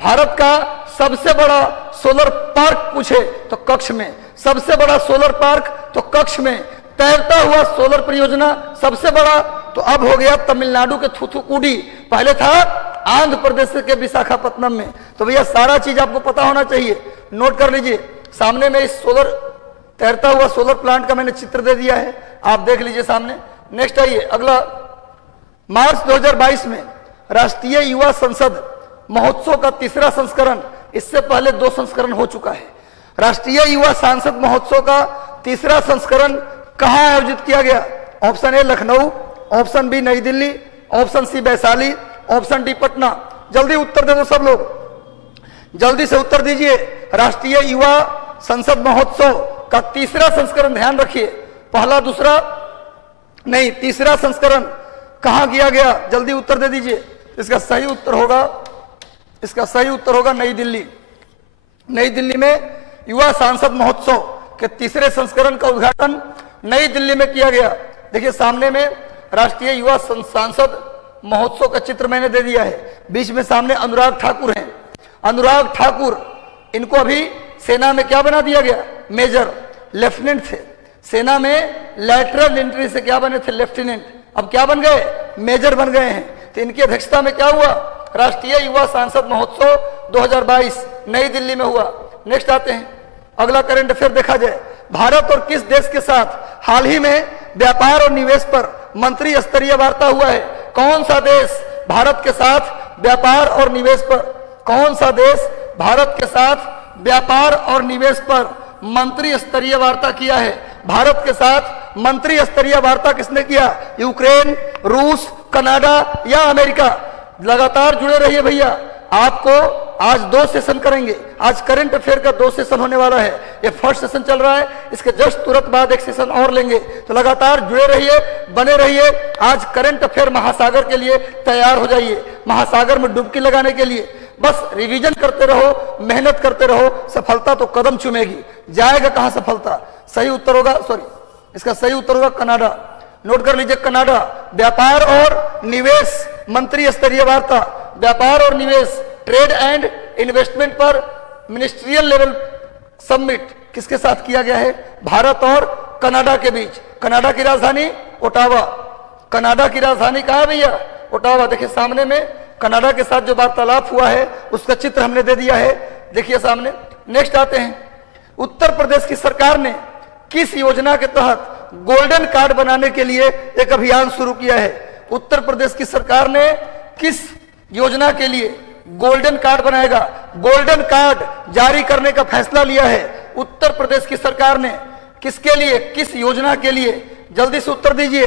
भारत का सबसे बड़ा सोलर पार्क पूछे तो कच्छ में, सबसे बड़ा सोलर पार्क तो कच्छ में, तैरता हुआ सोलर परियोजना सबसे बड़ा तो अब हो गया तमिलनाडु के थूथुकुडी, पहले था आंध्र प्रदेश के विशाखापत्तनम में। तो भैया सारा चीज आपको पता होना चाहिए, नोट कर लीजिए। सामने में इस तैरता हुआ सोलर प्लांट का मैंने चित्र दे दिया है, आप देख लीजिए सामने। नेक्स्ट आइए अगला। मार्च 2022 में राष्ट्रीय युवा संसद महोत्सव का तीसरा संस्करण, इससे पहले 2 संस्करण हो चुका है। राष्ट्रीय युवा सांसद महोत्सव का तीसरा संस्करण कहां आयोजित किया गया? Option A Lucknow, option B New Delhi, option C Vaishali, option D Patna. जल्दी उत्तर दे दो सब लोग, जल्दी से उत्तर दीजिए। राष्ट्रीय युवा संसद महोत्सव का तीसरा संस्करण, ध्यान रखिए, पहला दूसरा नहीं, तीसरा संस्करण कहां किया गया? जल्दी उत्तर दे दीजिए। इसका सही उत्तर होगा नई दिल्ली। नई दिल्ली में युवा सांसद महोत्सव के तीसरे संस्करण का उद्घाटन नई दिल्ली में किया गया। देखिए सामने में राष्ट्रीय युवा सांसद महोत्सव का चित्र मैंने दे दिया है। बीच में सामने अनुराग ठाकुर हैं। अनुराग ठाकुर, इनको अभी सेना में क्या बना दिया गया? मेजर। लेफ्टिनेंट थे सेना में, लैटरल एंट्री से क्या बने थे? लेफ्टिनेंट। अब क्या बन गए? मेजर बन गए हैं। तो इनकी अध्यक्षता में क्या हुआ? राष्ट्रीय युवा सांसद महोत्सव 2022 नई दिल्ली में हुआ। नेक्स्ट आते हैं, अगला करंट अफेयर देखा जाए। भारत और किस देश के साथ हाल ही में व्यापार और निवेश पर मंत्री स्तरीय वार्ता हुआ है? कौन सा देश भारत के साथ व्यापार और निवेश पर, कौन सा देश भारत के साथ व्यापार और निवेश पर मंत्री स्तरीय वार्ता किया है? भारत के साथ मंत्री स्तरीय वार्ता किसने किया? यूक्रेन, रूस, कनाडा या अमेरिका? लगातार जुड़े रहिए भैया, आपको आज 2 सेशन करेंगे। आज करंट अफेयर का 2 सेशन होने वाला है। ये फर्स्ट सेशन चल रहा है, इसके जस्ट तुरंत बाद एक सेशन और लेंगे। तो लगातार जुड़े रहिए, बने रहिए। आज करंट अफेयर महासागर के लिए तैयार हो जाइए, महासागर में डुबकी लगाने के लिए। बस रिवीजन करते रहो, मेहनत करते रहो, सफलता तो कदम चूमेगी। जाएगा कहां सफलता? सही उत्तर होगा, सॉरी, इसका सही उत्तर होगा कनाडा। नोट कर लीजिए, कनाडा। व्यापार और निवेश मंत्री स्तरीय वार्ता, व्यापार और निवेश, ट्रेड एंड इन्वेस्टमेंट पर मिनिस्ट्रियल लेवल समिट किसके साथ किया गया है? भारत और कनाडा के बीच। कनाडा की राजधानी ओटावा। कनाडा की राजधानी कहां है भैया? ओटावा। देखिए सामने में कनाडा के साथ जो वार्तालाप हुआ है उसका चित्र हमने दे दिया है, देखिए सामने। नेक्स्ट आते हैं, उत्तर प्रदेश की सरकार ने किस योजना के तहत गोल्डन कार्ड बनाने के लिए एक अभियान शुरू किया है? उत्तर प्रदेश की सरकार ने किस योजना के लिए गोल्डन कार्ड बनाएगा, गोल्डन कार्ड जारी करने का फैसला लिया है? उत्तर प्रदेश की सरकार ने किसके लिए, किस योजना के लिए? जल्दी से उत्तर दीजिए।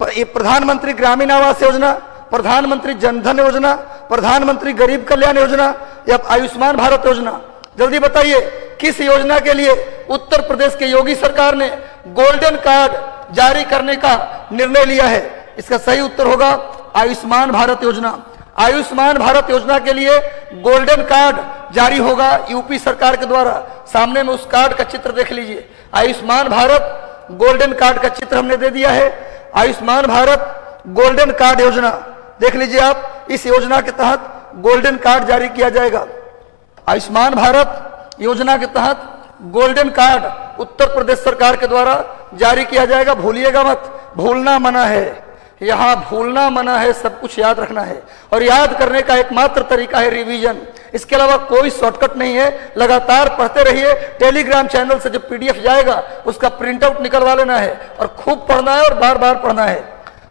प्रधानमंत्री ग्रामीण आवास योजना, प्रधानमंत्री जनधन योजना, प्रधानमंत्री गरीब कल्याण योजना या आयुष्मान भारत योजना? जल्दी बताइए, किस योजना के लिए उत्तर प्रदेश के योगी सरकार ने गोल्डन कार्ड जारी करने का निर्णय लिया है? इसका सही उत्तर होगा आयुष्मान भारत योजना। आयुष्मान भारत योजना के लिए गोल्डन कार्ड जारी होगा यूपी सरकार के द्वारा। सामने में उस कार्ड का चित्र देख लीजिए। आयुष्मान भारत गोल्डन कार्ड का चित्र हमने दे दिया है। आयुष्मान भारत गोल्डन कार्ड योजना देख लीजिए आप। इस योजना के तहत गोल्डन कार्ड जारी किया जाएगा। आयुष्मान भारत योजना के तहत गोल्डन कार्ड उत्तर प्रदेश सरकार के द्वारा जारी किया जाएगा। भूलिएगा मत, भूलना मना है, यहां भूलना मना है, सब कुछ याद रखना है। और याद करने का एकमात्र तरीका है रिवीजन, इसके अलावा कोई शॉर्टकट नहीं है। लगातार पढ़ते रहिए। टेलीग्राम चैनल से जो पीडीएफ जाएगा उसका प्रिंट आउट निकलवा लेना है और खूब पढ़ना है और बार बार पढ़ना है।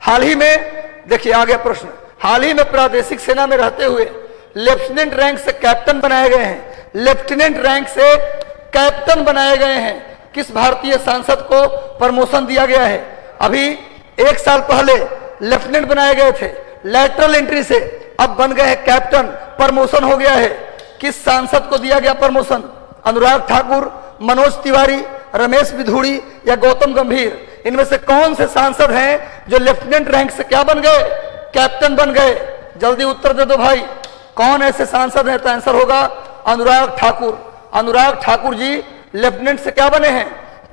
हाल ही में देखिए आ गया प्रश्न, हाल ही में प्रादेशिक सेना में रहते हुए लेफ्टिनेंट रैंक से कैप्टन बनाए गए हैं। लेफ्टिनेंट रैंक से कैप्टन बनाए गए हैं किस भारतीय सांसद को प्रमोशन दिया गया है? अभी 1 साल पहले लेफ्टिनेंट बनाए गए थे, लैटरल एंट्री से अब बन गए हैं कैप्टन, प्रमोशन हो गया है। किस सांसद को दिया गया प्रमोशन? अनुराग ठाकुर, मनोज तिवारी, रमेश बिधूड़ी या गौतम गंभीर? इनमें से कौन से सांसद हैं जो लेफ्टिनेंट रैंक से क्या बन गए? कैप्टन बन गए। जल्दी उत्तर दे दो भाई, कौन ऐसे सांसद हैं? तो आंसर होगा अनुराग ठाकुर। अनुराग ठाकुर जी लेफ्टिनेंट से क्या बने हैं?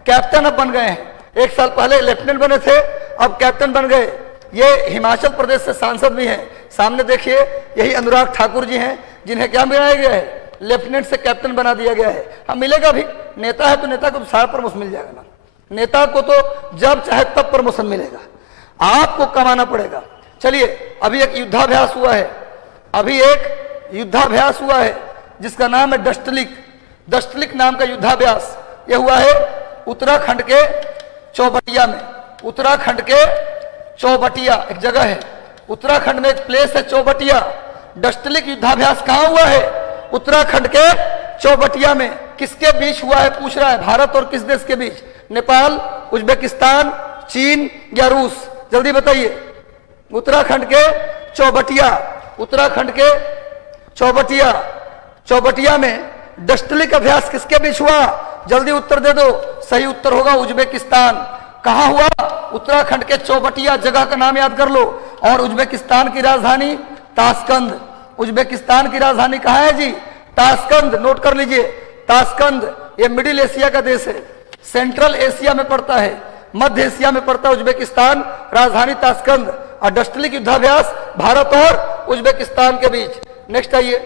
कैप्टन अब बन गए हैं। 1 साल पहले लेफ्टिनेंट बने थे, अब कैप्टन बन गए। ये हिमाचल प्रदेश से सांसद भी हैं। सामने देखिए, यही अनुराग ठाकुर जी हैं जिन्हें क्या बनाया गया है? लेफ्टिनेंट से कैप्टन बना दिया गया है। हम मिलेगा भी, नेता है तो नेता को तो सारा प्रमोशन मिल जाएगा ना। नेता को तो जब चाहे तब प्रमोशन मिलेगा, आपको कमाना पड़ेगा। चलिए, अभी एक युद्धाभ्यास हुआ है, अभी एक युद्धाभ्यास हुआ है जिसका नाम है डस्टलिक। डस्टलिक नाम का युद्धाभ्यास यह हुआ है उत्तराखंड के चौबटिया में। उत्तराखंड के चौबटिया एक जगह है, उत्तराखंड में एक प्लेस है चौबटिया। डस्टलिक युद्धाभ्यास कहां हुआ है? उत्तराखंड के चौबटिया में किसके बीच हुआ है, पूछ रहा है, भारत और किस देश के बीच? नेपाल, उज्बेकिस्तान, चीन या रूस? जल्दी बताइए। उत्तराखंड के चौबटिया, उत्तराखंड के चौबटिया, चौबटिया में डस्टलिक अभ्यास किसके बीच हुआ? जल्दी उत्तर दे दो। सही उत्तर होगा उज्बेकिस्तान। कहां हुआ? उत्तराखंड के चौबटिया, जगह का नाम याद कर लो। और उज्बेकिस्तान की राजधानी ताशकंद। उज्बेकिस्तान की राजधानी कहां है जी? ताशकंद। नोट कर लीजिए, ताशकंद। ये मिडिल एशिया का देश है, सेंट्रल एशिया में पड़ता है, मध्य एशिया में पड़ता है उज्बेकिस्तान, राजधानी ताशकंद। और डस्टलिक युद्धाभ्यास भारत और उज्बेकिस्तान के बीच। नेक्स्ट आइए,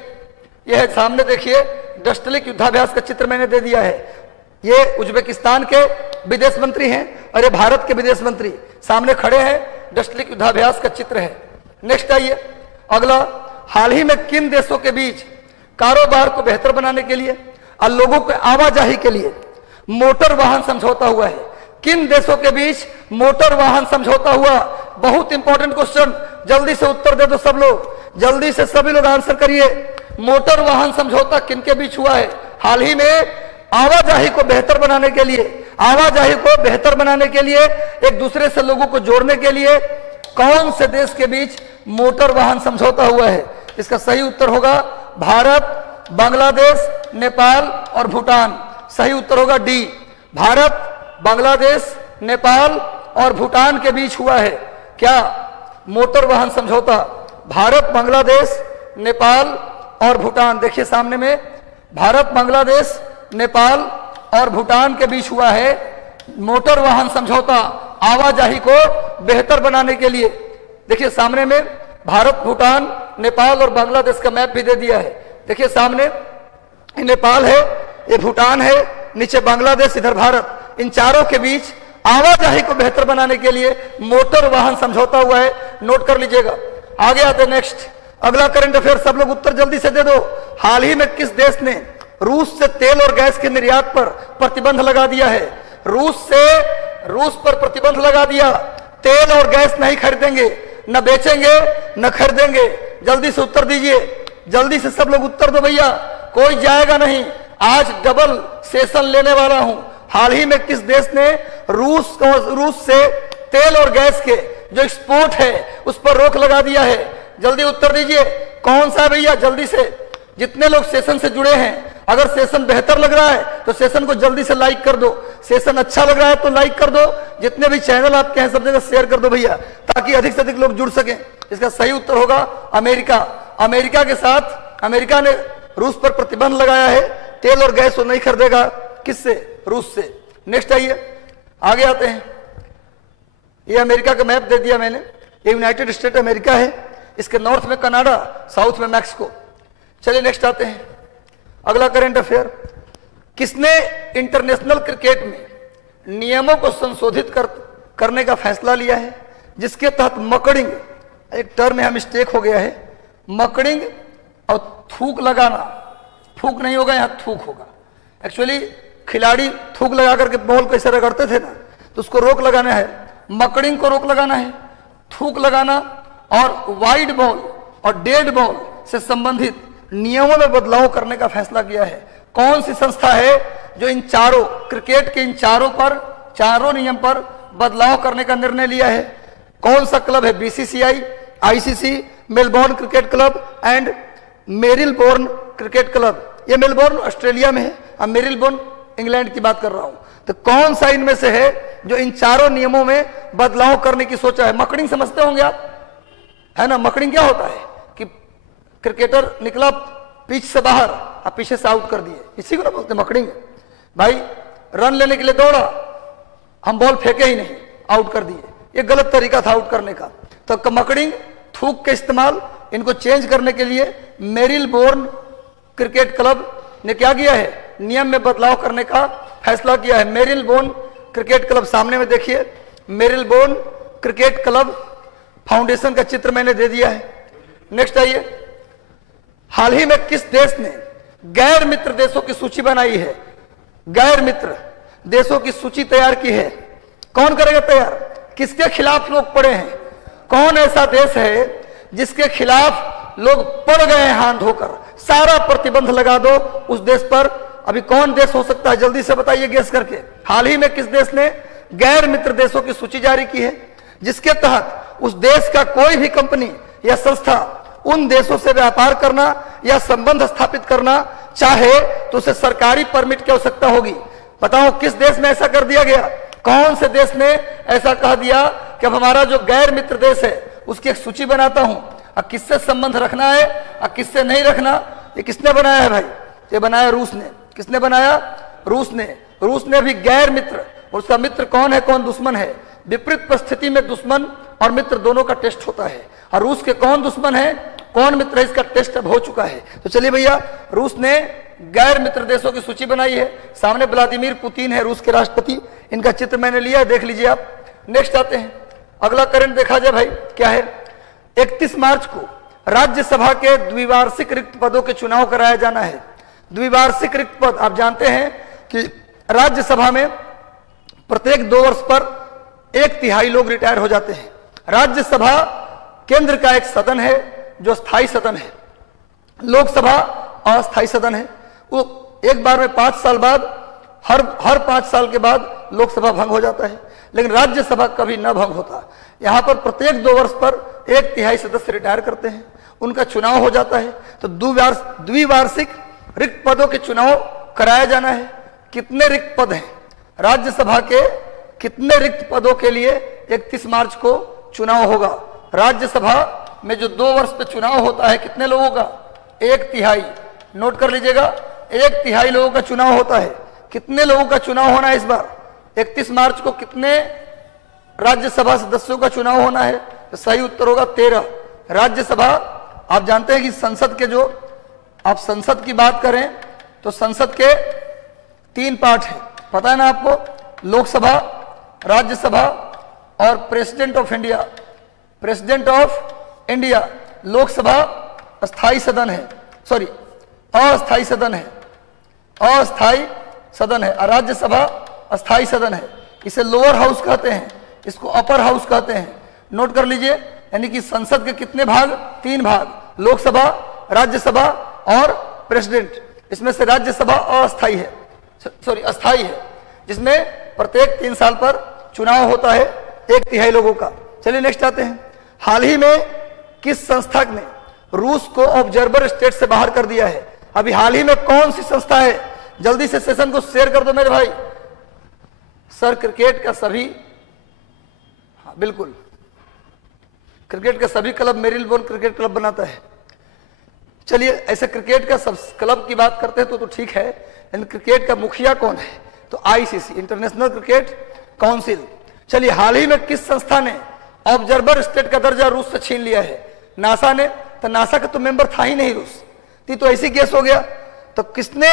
यह है सामने देखिए, डस्टलिक युद्धाभ्यास का चित्र मैंने दे दिया है। ये उज्बेकिस्तान के विदेश मंत्री हैं और ये भारत के विदेश मंत्री सामने खड़े हैं। डस्टलिक युद्धाभ्यास का चित्र है। नेक्स्ट आइए, अगला, हाल ही में किन देशों के बीच कारोबार को बेहतर बनाने के लिए और लोगों के आवाजाही के लिए मोटर वाहन समझौता हुआ है? किन देशों के बीच मोटर वाहन समझौता हुआ? बहुत इंपॉर्टेंट क्वेश्चन, जल्दी से उत्तर दे दो सब लोग, जल्दी से सभी लोग आंसर करिए। मोटर वाहन समझौता किनके बीच हुआ है? हाल ही में आवाजाही को बेहतर बनाने के लिए, आवाजाही को बेहतर बनाने के लिए, एक दूसरे से लोगों को जोड़ने के लिए कौन से देश के बीच मोटर वाहन समझौता हुआ है? इसका सही उत्तर होगा भारत, बांग्लादेश, नेपाल और भूटान। सही उत्तर होगा डी, भारत, बांग्लादेश, नेपाल और भूटान के बीच हुआ है। क्या? मोटर वाहन समझौता भारत, बांग्लादेश, नेपाल और भूटान। देखिए सामने में, भारत, बांग्लादेश, नेपाल और भूटान के बीच हुआ है मोटर वाहन समझौता, आवाजाही को बेहतर बनाने के लिए। देखिए सामने में भारत, भूटान, नेपाल और बांग्लादेश का मैप भी दे दिया है। देखिए सामने नेपाल है, ये भूटान है, नीचे बांग्लादेश, इधर भारत। इन चारों के बीच आवाजाही को बेहतर बनाने के लिए मोटर वाहन समझौता हुआ है। नोट कर लीजिएगा। आगे आते नेक्स्ट, अगला करंट अफेयर, सब लोग उत्तर जल्दी से दे दो। हाल ही में किस देश ने रूस से तेल और गैस के निर्यात पर प्रतिबंध लगा दिया है? रूस पर प्रतिबंध लगा दिया। तेल और गैस नहीं खरीदेंगे, न बेचेंगे, न खरीदेंगे। जल्दी से उत्तर दीजिए, जल्दी से सब लोग उत्तर दो भैया, कोई जाएगा नहीं। आज डबल सेशन लेने वाला हूं। हाल ही में किस देश ने रूस से तेल और गैस के जो एक्सपोर्ट है उस पर रोक लगा दिया है? जल्दी उत्तर दीजिए, कौन सा भैया? जल्दी से, जितने लोग सेशन से जुड़े हैं, अगर सेशन बेहतर लग रहा है तो सेशन को जल्दी से लाइक कर दो, सेशन अच्छा लग रहा है तो लाइक कर दो, जितने भी चैनल आपके हैं सब जगह शेयर कर दो भैया, ताकि अधिक से अधिक लोग जुड़ सकें। इसका सही उत्तर होगा अमेरिका। अमेरिका के साथ, अमेरिका ने रूस पर प्रतिबंध लगाया है, तेल और गैस वो नहीं खरीदेगा। किससे? रूस से। नेक्स्ट आइए, आगे आते हैं। ये अमेरिका का मैप दे दिया मैंने, ये यूनाइटेड स्टेट अमेरिका है, इसके नॉर्थ में कनाडा, साउथ में मैक्सिको। चलिए नेक्स्ट आते हैं, अगला करंट अफेयर। किसने इंटरनेशनल क्रिकेट में नियमों को संशोधित करने का फैसला लिया है, जिसके तहत मकड़िंग, एक टर्म में मिस्टेक हो गया है, मकड़िंग और थूक लगाना, थूक नहीं होगा, यहां थूक होगा। एक्चुअली खिलाड़ी थूक लगा करके बॉल कैसे रगड़ते थे ना, तो उसको रोक लगाना है, मकड़िंग को रोक लगाना है, थूक लगाना और वाइड बॉल और डेड बॉल से संबंधित नियमों में बदलाव करने का फैसला किया है। कौन सी संस्था है जो इन चारों, क्रिकेट के इन चारों नियम पर बदलाव करने का निर्णय लिया है? कौन सा क्लब है? BCCI, ICC, Melbourne cricket club and Marylebone cricket club. ये मेलबोर्न ऑस्ट्रेलिया में है, अब मेरिलबोर्न इंग्लैंड की बात कर रहा हूं। तो कौन सा इनमें से है जो इन चारों नियमों में बदलाव करने की सोचा है? मकड़िंग समझते होंगे आप, है ना? मकड़िंग क्या होता है कि क्रिकेटर निकला पिच से बाहर और पीछे से आउट कर दिए, इसी को ना बोलते मकड़िंग। भाई रन लेने के लिए दौड़ा, हम बॉल फेंके ही नहीं, आउट कर दिए, ये गलत तरीका था आउट करने का। तो मकड़िंग, थूक के इस्तेमाल, इनको चेंज करने के लिए मेरिलबोर्न क्रिकेट क्लब ने क्या किया है? नियम में बदलाव करने का फैसला किया है। मेरिलबोर्न क्रिकेट क्लब सामने में देखिए, मेरिलबोर्न क्रिकेट क्लब फाउंडेशन का चित्र मैंने दे दिया है। नेक्स्ट आइए, हाल ही में किस देश ने गैर मित्र देशों की सूची बनाई है? गैर मित्र देशों की सूची तैयार की है। कौन करेगा तैयार? किसके खिलाफ लोग पड़े हैं? कौन ऐसा देश है जिसके खिलाफ लोग पड़ गए हैं हाथ धोकर, सारा प्रतिबंध लगा दो उस देश पर। अभी कौन देश हो सकता है, जल्दी से बताइए गेस करके। हाल ही में किस देश ने गैर मित्र देशों की सूची जारी की है, जिसके तहत उस देश का कोई भी कंपनी या संस्था उन देशों से व्यापार करना या संबंध स्थापित करना चाहे तो उसे सरकारी परमिट की आवश्यकता होगी। बताओ किस देश में ऐसा कर दिया गया, कौन से देश ने ऐसा कह दिया कि अब हमारा जो गैर मित्र देश है उसकी एक सूची बनाता हूं, अब किससे संबंध रखना है और किससे नहीं रखना। ये किसने बनाया है भाई, ये बनाया रूस ने। किसने बनाया, रूस ने। रूस ने भी गैर मित्र, उसका मित्र कौन है कौन दुश्मन है, विपरीत परिस्थिति में दुश्मन और मित्र दोनों का टेस्ट होता है, और रूस के कौन दुश्मन है कौन मित्र है इसका टेस्ट अब हो चुका है। तो चलिए भैया, रूस ने गैर मित्र देशों की सूची बनाई है। सामने व्लादिमीर पुतिन है रूस के राष्ट्रपति, इनका चित्र मैंने लिया है, देख लीजिए आप। नेक्स्ट आते हैं, अगला करंट देखा जाए भाई क्या है। 31 मार्च को राज्यसभा के द्विवार्षिक रिक्त पदों के चुनाव कराया जाना है। द्विवार्षिक रिक्त पद, आप जानते हैं कि राज्यसभा में प्रत्येक 2 वर्ष पर 1/3 लोग रिटायर हो जाते हैं। राज्यसभा केंद्र का एक सदन है जो स्थायी सदन है, लोकसभा अस्थायी सदन है। वो एक बार में 5 साल बाद, हर 5 साल के बाद लोकसभा भंग हो जाता है, लेकिन राज्यसभा कभी न भंग होता। यहां पर प्रत्येक 2 वर्ष पर 1/3 सदस्य रिटायर करते हैं, उनका चुनाव हो जाता है। तो द्विवार्षिक रिक्त पदों के चुनाव कराया जाना है। कितने रिक्त पद हैं राज्यसभा के, कितने रिक्त पदों के लिए 31 मार्च को चुनाव होगा। राज्यसभा में जो 2 वर्ष पे चुनाव होता है कितने लोगों का, 1/3। नोट कर लीजिएगा, 1/3 लोगों का चुनाव होता है। कितने लोगों का चुनाव होना है इस बार, 31 मार्च को कितने राज्यसभा सदस्यों का चुनाव होना है। तो सही उत्तर होगा 13। राज्यसभा, आप जानते हैं कि संसद के, जो आप संसद की बात करें तो संसद के 3 पार्ट है, पता है ना आपको, लोकसभा, राज्यसभा और president of India. President of India, Lok Sabha अस्थाई सदन है, सॉरी अस्थाई सदन है, अस्थाई सदन है, और राज्यसभा अस्थाई सदन है। इसे लोअर हाउस कहते हैं, इसको अपर हाउस कहते हैं। नोट कर लीजिए, यानी कि संसद के कितने भाग, 3 भाग, लोकसभा, राज्यसभा और प्रेसिडेंट। इसमें से राज्यसभा अस्थाई है, सॉरी अस्थाई है, जिसमें प्रत्येक 3 साल पर चुनाव होता है 1/3 लोगों का। चलिए नेक्स्ट आते हैं। हाल ही में किस संस्था ने रूस को ऑब्जर्वर स्टेट से बाहर कर दिया है। अभी हाल ही में कौन सी संस्था है, जल्दी से सेशन को शेयर कर दो मेरे भाई। सर क्रिकेट का सभी, हाँ बिल्कुल, क्रिकेट का सभी क्लब मेरिलबोर्न क्रिकेट क्लब बनाता है। चलिए ऐसे क्रिकेट का सब क्लब की बात करते हैं तो ठीक है, लेकिन क्रिकेट का मुखिया कौन है, तो आईसीसी, इंटरनेशनल क्रिकेट काउंसिल। चलिए हाल ही में किस संस्था ने ऑब्जर्वर स्टेट का दर्जा रूस से छीन लिया है। नासा ने, तो नासा का तो मेंबर था ही नहीं रूस, तो ऐसी केस हो गया। तो किसने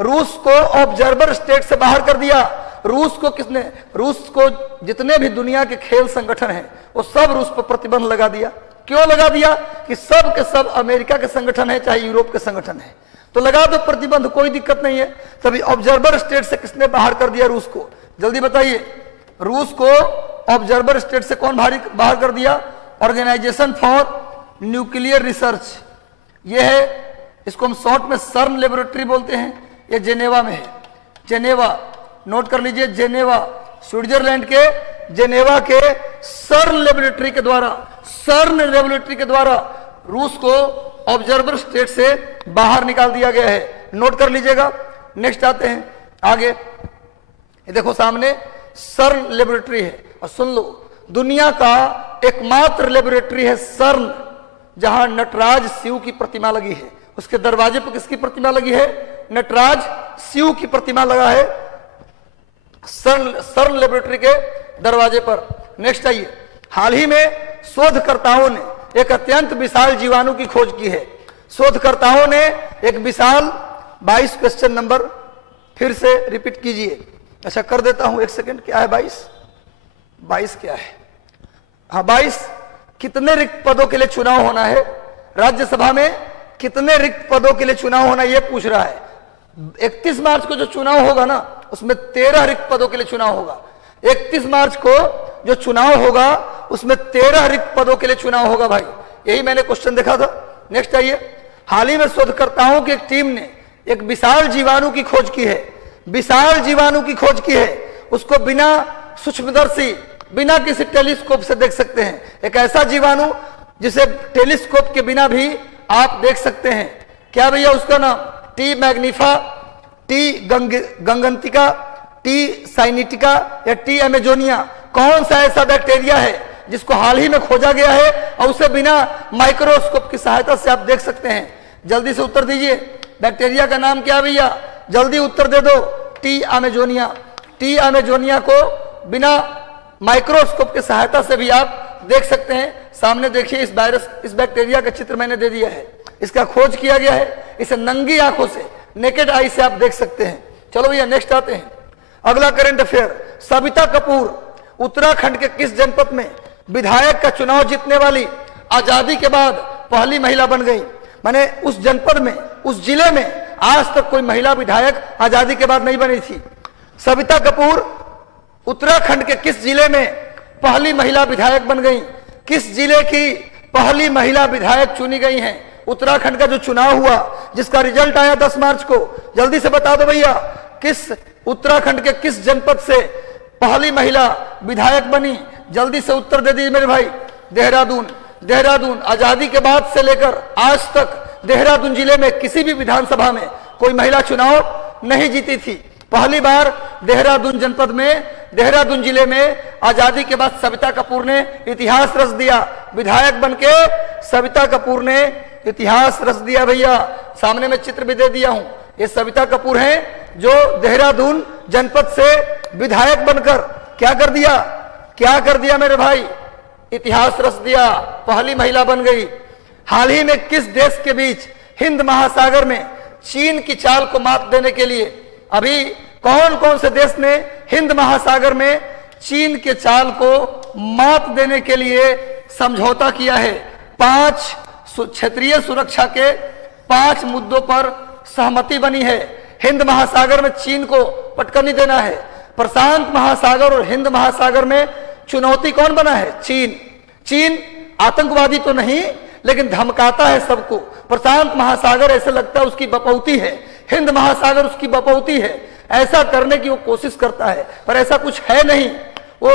रूस को ऑब्जर्वर स्टेट से बाहर कर दिया। रूस को किसने, रूस को जितने भी दुनिया के खेल संगठन हैं वो सब रूस पर प्रतिबंध लगा दिया। क्यों लगा दिया कि सब के सब अमेरिका के संगठन है चाहे यूरोप के संगठन है, तो लगा दो प्रतिबंध, कोई दिक्कत नहीं है। तभी ऑब्जर्वर स्टेट से किसने बाहर कर दिया रूस को, जल्दी बताइए। रूस को ऑब्जर्वर स्टेट से कौन बाहर कर दिया, ऑर्गेनाइजेशन फॉर न्यूक्लियर रिसर्च, ये है, इसको हम शॉर्ट में सर्न लेबोरेटरी बोलते हैं। ये जेनेवा में है, जेनेवा, नोट कर लीजिए, जेनेवा, स्विट्जरलैंड के जेनेवा के सर्न लेबोरेटरी के द्वारा, सर्न लेबोरेटरी के द्वारा रूस को ऑब्जर्वर स्टेट से बाहर निकाल दिया गया है। नोट कर लीजिएगा। नेक्स्ट आते हैं आगे, ये देखो सामने सर्न लेबोरेटरी है, और सुन लो, दुनिया का एकमात्र लेबोरेटरी है सर्न जहां नटराज शिव की प्रतिमा लगी है। उसके दरवाजे पर किसकी प्रतिमा लगी है, नटराज शिव की प्रतिमा लगा है सर्न लेबोरेटरी के दरवाजे पर। नेक्स्ट आइए, हाल ही में शोधकर्ताओं ने एक अत्यंत विशाल जीवाणु की खोज की है। शोधकर्ताओं ने एक विशाल 22 क्वेश्चन नंबर फिर से रिपीट कीजिए। अच्छा कर देता हूं, एक सेकंड, क्या है 22 क्या है, हाँ 22, कितने रिक्त पदों के लिए चुनाव होना है राज्यसभा में, कितने रिक्त पदों के लिए चुनाव होना यह पूछ रहा है। 31 मार्च को जो चुनाव होगा ना उसमें 13 रिक्त पदों के लिए चुनाव होगा। 31 मार्च को जो चुनाव होगा उसमें 13 रिक्त पदों के लिए चुनाव होगा भाई, यही मैंने क्वेश्चन देखा था। नेक्स्ट आइए। हाल ही में शोधकर्ताओं की एक टीम ने एक विशाल जीवाणु की खोज की है, विशाल जीवाणु की खोज की है। उसको बिना सूक्ष्मदर्शी, बिना किसी टेलीस्कोप से देख सकते हैं। एक ऐसा जीवाणु जिसे टेलीस्कोप के बिना भी आप देख सकते हैं। क्या भैया उसका नाम? टी मैग्निफा, टी गंगंतिका, टी साइनिटिका या टी अमेजोनिया। कौन सा ऐसा बैक्टीरिया है जिसको हाल ही में खोजा गया है और उसे बिना माइक्रोस्कोप की सहायता से आप देख सकते हैं? जल्दी से उत्तर दीजिए, बैक्टीरिया का नाम क्या भैया? जल्दी उत्तर दे दो। T Amazonia. टी अमेजोनिया को बिना माइक्रोस्कोप की सहायता से भी आप देख सकते हैं। सामने देखिए इस वायरस, इस बैक्टीरिया का चित्र मैंने दे दिया है। इसका खोज किया गया है, इसे नंगी आंखों से, नेकेड आई से आप देख सकते हैं। चलो भैया नेक्स्ट आते हैं। अगला करंट अफेयर, सविता कपूर उत्तराखंड के किस जनपद में विधायक का चुनाव जीतने वाली आजादी के बाद पहली महिला बन गई? माने उस जनपद में, उस जिले में आज तक कोई महिला विधायक आजादी के बाद नहीं बनी थी। सविता कपूर उत्तराखंड के किस जिले में पहली महिला विधायक बन गई? किस जिले की पहली महिला विधायक चुनी गई हैं? उत्तराखंड का जो चुनाव हुआ, जिसका रिजल्ट आया 10 मार्च को, जल्दी से बता दो भैया, किस उत्तराखंड के किस जनपद से पहली महिला विधायक बनी? जल्दी से उत्तर दे दीजिए मेरे भाई। देहरादून। देहरादून। आजादी के बाद से लेकर आज तक देहरादून जिले में किसी भी विधानसभा में कोई महिला चुनाव नहीं जीती थी। पहली बार देहरादून जनपद में, देहरादून जिले में आजादी के बाद सविता कपूर ने इतिहास रच दिया। विधायक बनके सविता कपूर ने इतिहास रच दिया भैया। सामने में चित्र भी दे दिया हूं। ये सविता कपूर हैं जो देहरादून जनपद से विधायक बनकर क्या कर दिया? क्या कर दिया मेरे भाई? इतिहास रच दिया, पहली महिला बन गई। हाल ही में किस देश के बीच हिंद महासागर में चीन की चाल को मात देने के लिए, अभी कौन कौन से देश ने हिंद महासागर में चीन के चाल को मात देने के लिए समझौता किया है? 5 क्षेत्रीय सुरक्षा के 5 मुद्दों पर सहमति बनी है। हिंद महासागर में चीन को पटकनी देना है। प्रशांत महासागर और हिंद महासागर में चुनौती कौन बना है? चीन। चीन आतंकवादी तो नहीं, लेकिन धमकाता है सबको। प्रशांत महासागर ऐसे लगता है उसकी बपौती है, हिंद महासागर उसकी बपौती है। ऐसा करने की वो कोशिश करता है, पर ऐसा कुछ है नहीं। वो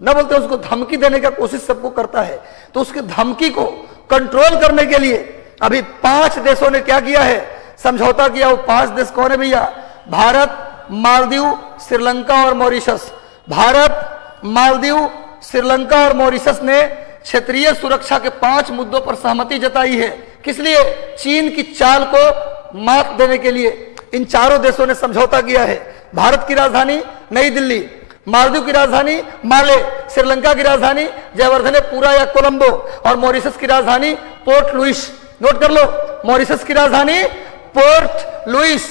न बोलते उसको धमकी देने का कोशिश सबको करता है। तो उसकी धमकी को कंट्रोल करने के लिए अभी 5 देशों ने क्या किया है? समझौता किया। वो 5 देश कौन है भैया? भारत, मालदीव, श्रीलंका और मॉरिशस। भारत, मालदीव, श्रीलंका और मॉरिशस ने क्षेत्रीय सुरक्षा के 5 मुद्दों पर सहमति जताई है। किस लिए? चीन की चाल को मात देने के लिए इन चारों देशों ने समझौता किया है। भारत की राजधानी नई दिल्ली, मालदीव की राजधानी माले, श्रीलंका की राजधानी जयवर्धनेपुरा या कोलंबो और मॉरिशस की राजधानी पोर्ट लुइस। नोट कर लो, मॉरिशस की राजधानी Port Louis,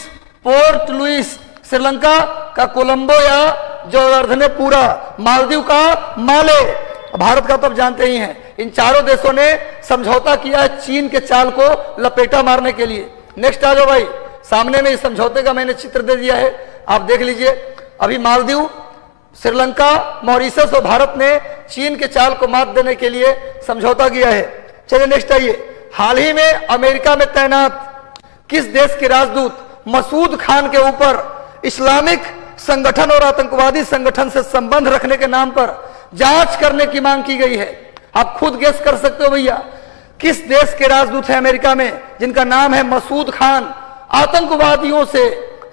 Port Louis. Sri Lanka का कोलंबो या जयवर्धनेपुरा, मालदीव का माले, भारत का तो आप जानते ही हैं। इन चारों देशों ने समझौता किया है चीन के चाल को लपेटा मारने के लिए। नेक्स्ट आ जाओ भाई, सामने में इस समझौते का मैंने चित्र दे दिया है, आप देख लीजिए। अभी मालदीव, श्रीलंका, मॉरिशस और भारत ने चीन के चाल को मात देने के लिए समझौता किया है। चलिए नेक्स्ट आइए। हाल ही में अमेरिका में तैनात किस देश के राजदूत मसूद खान के ऊपर इस्लामिक संगठन और आतंकवादी संगठन से संबंध रखने के नाम पर जांच करने की मांग की गई है? आप खुद गेस कर सकते हो भैया, किस देश के राजदूत हैं अमेरिका में जिनका नाम है मसूद खान? आतंकवादियों से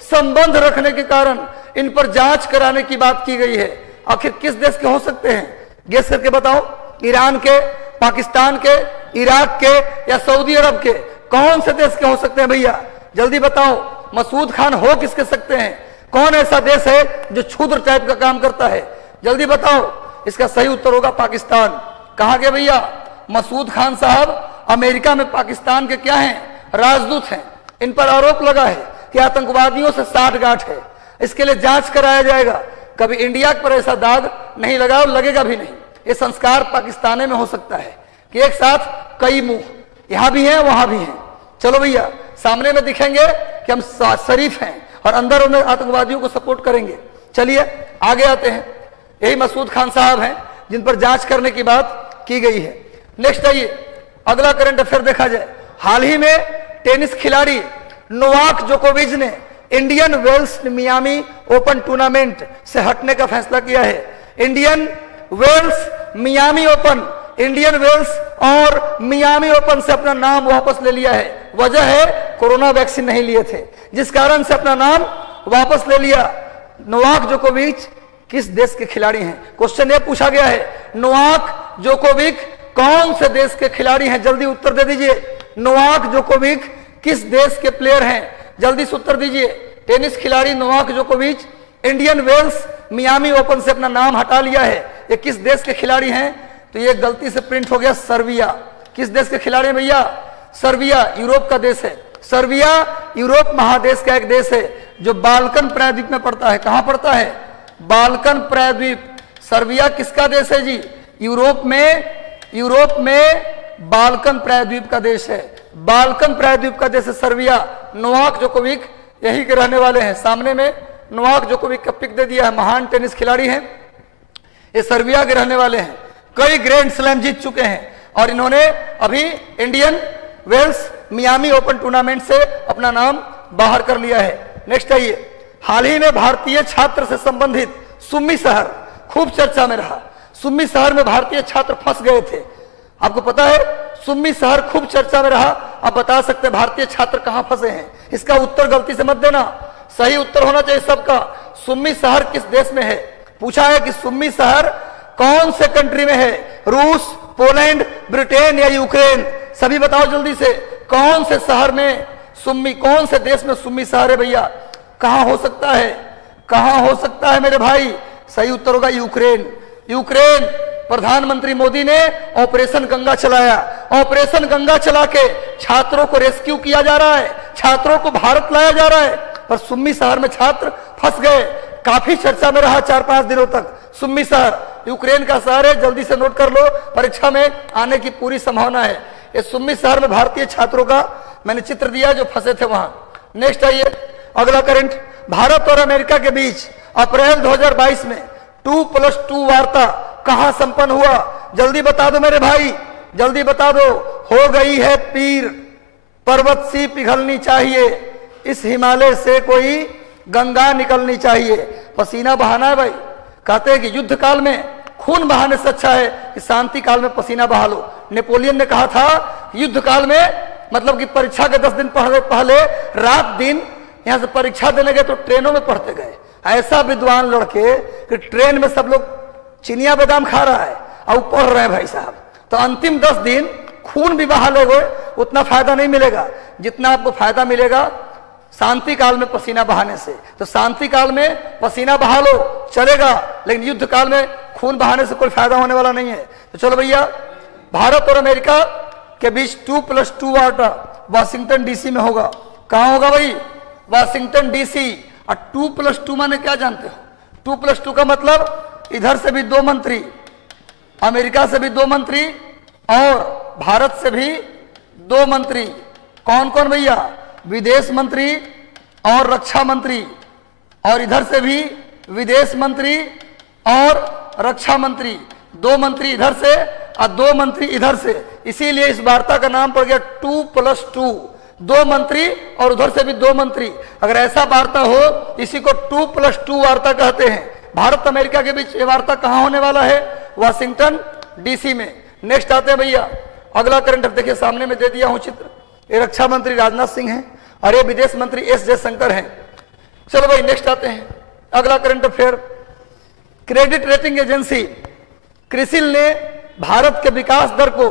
संबंध रखने के कारण इन पर जांच कराने की बात की गई है। आखिर किस देश के हो सकते हैं? गेस करके बताओ। ईरान के, पाकिस्तान के, इराक के या सऊदी अरब के? कौन से देश के हो सकते हैं भैया? जल्दी बताओ। मसूद खान हो किसके सकते हैं? कौन ऐसा देश है जो क्षुद्र टाइप का काम करता है? जल्दी बताओ। इसका सही उत्तर होगा पाकिस्तान। कहां के भैया? मसूद खान साहब अमेरिका में पाकिस्तान के क्या हैं? राजदूत हैं। इन पर आरोप लगा है कि आतंकवादियों से साठगांठ है, इसके लिए जांच कराया जाएगा। कभी इंडिया पर ऐसा दाग नहीं लगा और लगेगा भी नहीं। ये संस्कार पाकिस्तान में हो सकता है कि एक साथ कई मुंह, यहां भी हैं वहां भी हैं। चलो भैया, सामने में दिखेंगे कि हम शरीफ हैं और अंदर उन्हें आतंकवादियों को सपोर्ट करेंगे। चलिए आगे आते हैं। यही मसूद खान साहब हैं जिन पर जांच करने की बात की गई है। नेक्स्ट आइए, अगला करंट अफेयर देखा जाए। हाल ही में टेनिस खिलाड़ी नोवाक जोकोविच ने Indian Wells Miami Open tournament से हटने का फैसला किया है। Indian Wells Miami Open, Indian Wells और मियामी ओपन से अपना नाम वापस ले लिया है। वजह है कोरोना वैक्सीन नहीं लिए थे, जिस कारण से अपना नाम वापस ले लिया। नोवाक जोकोविच किस देश के खिलाड़ी हैं? क्वेश्चन ये पूछा गया है, नोवाक जोकोविच कौन से देश के खिलाड़ी हैं? जल्दी उत्तर दे दीजिए। नोवाक जोकोविच किस देश के प्लेयर हैं? जल्दी से उत्तर दीजिए। टेनिस खिलाड़ी नोवाक जोकोविच इंडियन वेल्स मियामी ओपन से अपना नाम हटा लिया है। ये किस देश के खिलाड़ी हैं? तो ये गलती से प्रिंट हो गया सर्बिया। किस देश के खिलाड़ी हैं भैया? सर्बिया, यूरोप का देश है। सर्बिया यूरोप महादेश का एक देश है जो बाल्कन प्रायद्वीप में पड़ता है। कहां पड़ता है? बाल्कन प्रायद्वीप। सर्बिया किसका देश है जी? यूरोप में बाल्कन प्रायद्वीप का देश है। बाल्कन प्रायद्वीप का देश है सर्बिया। नोवाक जोकोविच यही के रहने वाले हैं। सामने में नोवाक जोकोविच का पिक दे दिया है, महान टेनिस खिलाड़ी हैं, ये सर्बिया के रहने वाले हैं। कई ग्रैंड स्लैम जीत चुके हैं और इन्होंने अभी Indian Wells Miami Open tournament से अपना नाम बाहर कर लिया है। नेक्स्ट आइए, हाल ही में भारतीय छात्र से संबंधित सुम्मी शहर खूब चर्चा में रहा। सुम्मी शहर में भारतीय छात्र फंस गए थे। आपको पता है सुम्मी शहर खूब चर्चा में रहा। आप बता सकते हैं भारतीय छात्र कहां फंसे हैं? इसका उत्तर गलती से मत देना, सही उत्तर होना चाहिए सबका। सुम्मी शहर किस देश में है? पूछा है कि सुम्मी शहर कौन से कंट्री में है? रूस, पोलैंड, ब्रिटेन या यूक्रेन? सभी बताओ जल्दी से, कौन से शहर में सुम्मी, कौन से देश में सुम्मी शहर है भैया? कहां हो सकता है? कहां हो सकता है मेरे भाई? सही उत्तर होगा यूक्रेन। यूक्रेन। प्रधानमंत्री मोदी ने ऑपरेशन गंगा चलाया। ऑपरेशन गंगा चला के छात्रों को रेस्क्यू किया जा रहा है, छात्रों को भारत लाया जा रहा है, पर सुम्मी शहर में छात्र फंस गए। काफी चर्चा में रहा 4-5 दिनों तक सुम्मी शहर। यूक्रेन का शहर है, जल्दी से नोट कर लो, परीक्षा में आने की पूरी संभावना है। ये सुम्मी शहर में भारतीय छात्रों का मैंने चित्र दिया जो फंसे थे वहां। नेक्स्ट आइए, अगला करंट। भारत और अमेरिका के बीच अप्रैल 2022 में 2+2 वार्ता कहां संपन्न हुआ? जल्दी बता दो मेरे भाई, जल्दी बता दो। हो गई है पीर, पर्वत सी पिघलनी चाहिए, इस हिमालय से कोई गंगा निकलनी चाहिए। पसीना बहाना है भाई। कहते हैं कि युद्ध काल में खून बहाने से अच्छा है कि शांति काल में पसीना बहा लो। नेपोलियन ने कहा था युद्ध काल में, मतलब कि परीक्षा के 10 दिन पहले रात दिन यहां से परीक्षा देने गए तो ट्रेनों में पढ़ते गए। ऐसा विद्वान लड़के कि ट्रेन में सब लोग चिनिया बादाम खा रहा है और पढ़ रहे हैं भाई साहब। तो अंतिम 10 दिन खून भी बहा लोगे उतना फायदा नहीं मिलेगा जितना आपको फायदा मिलेगा शांति काल में पसीना बहाने से। तो शांति काल में पसीना बहा लो चलेगा, लेकिन युद्ध काल में खून बहाने से कोई फायदा होने वाला नहीं है। तो चलो भैया, भारत और अमेरिका के बीच 2+2 वार्ता वाशिंगटन डीसी में होगा। कहां होगा भाई? Washington DC. और 2+2 माने क्या जानते हो? 2+2 का मतलब इधर से भी 2 मंत्री, अमेरिका से भी 2 मंत्री और भारत से भी 2 मंत्री। कौन कौन भैया? विदेश मंत्री और रक्षा मंत्री, और इधर से भी विदेश मंत्री और रक्षा मंत्री। 2 मंत्री इधर से और 2 मंत्री इधर से, इसीलिए इस वार्ता का नाम पड़ गया 2+2। 2 मंत्री और उधर से भी 2 मंत्री। अगर ऐसा वार्ता हो इसी को 2+2 वार्ता कहते हैं। भारत अमेरिका के बीच ये वार्ता कहां होने वाला है? वाशिंगटन डीसी में। नेक्स्ट आते हैं भैया, अगला करंट देखिए, सामने में दे दिया हूं चित्र। ये रक्षा मंत्री राजनाथ सिंह हैं और ये विदेश मंत्री एस जयशंकर हैं। चलो भाई नेक्स्ट आते हैं, अगला current affair. Credit rating agency CRISIL ने भारत के विकास दर को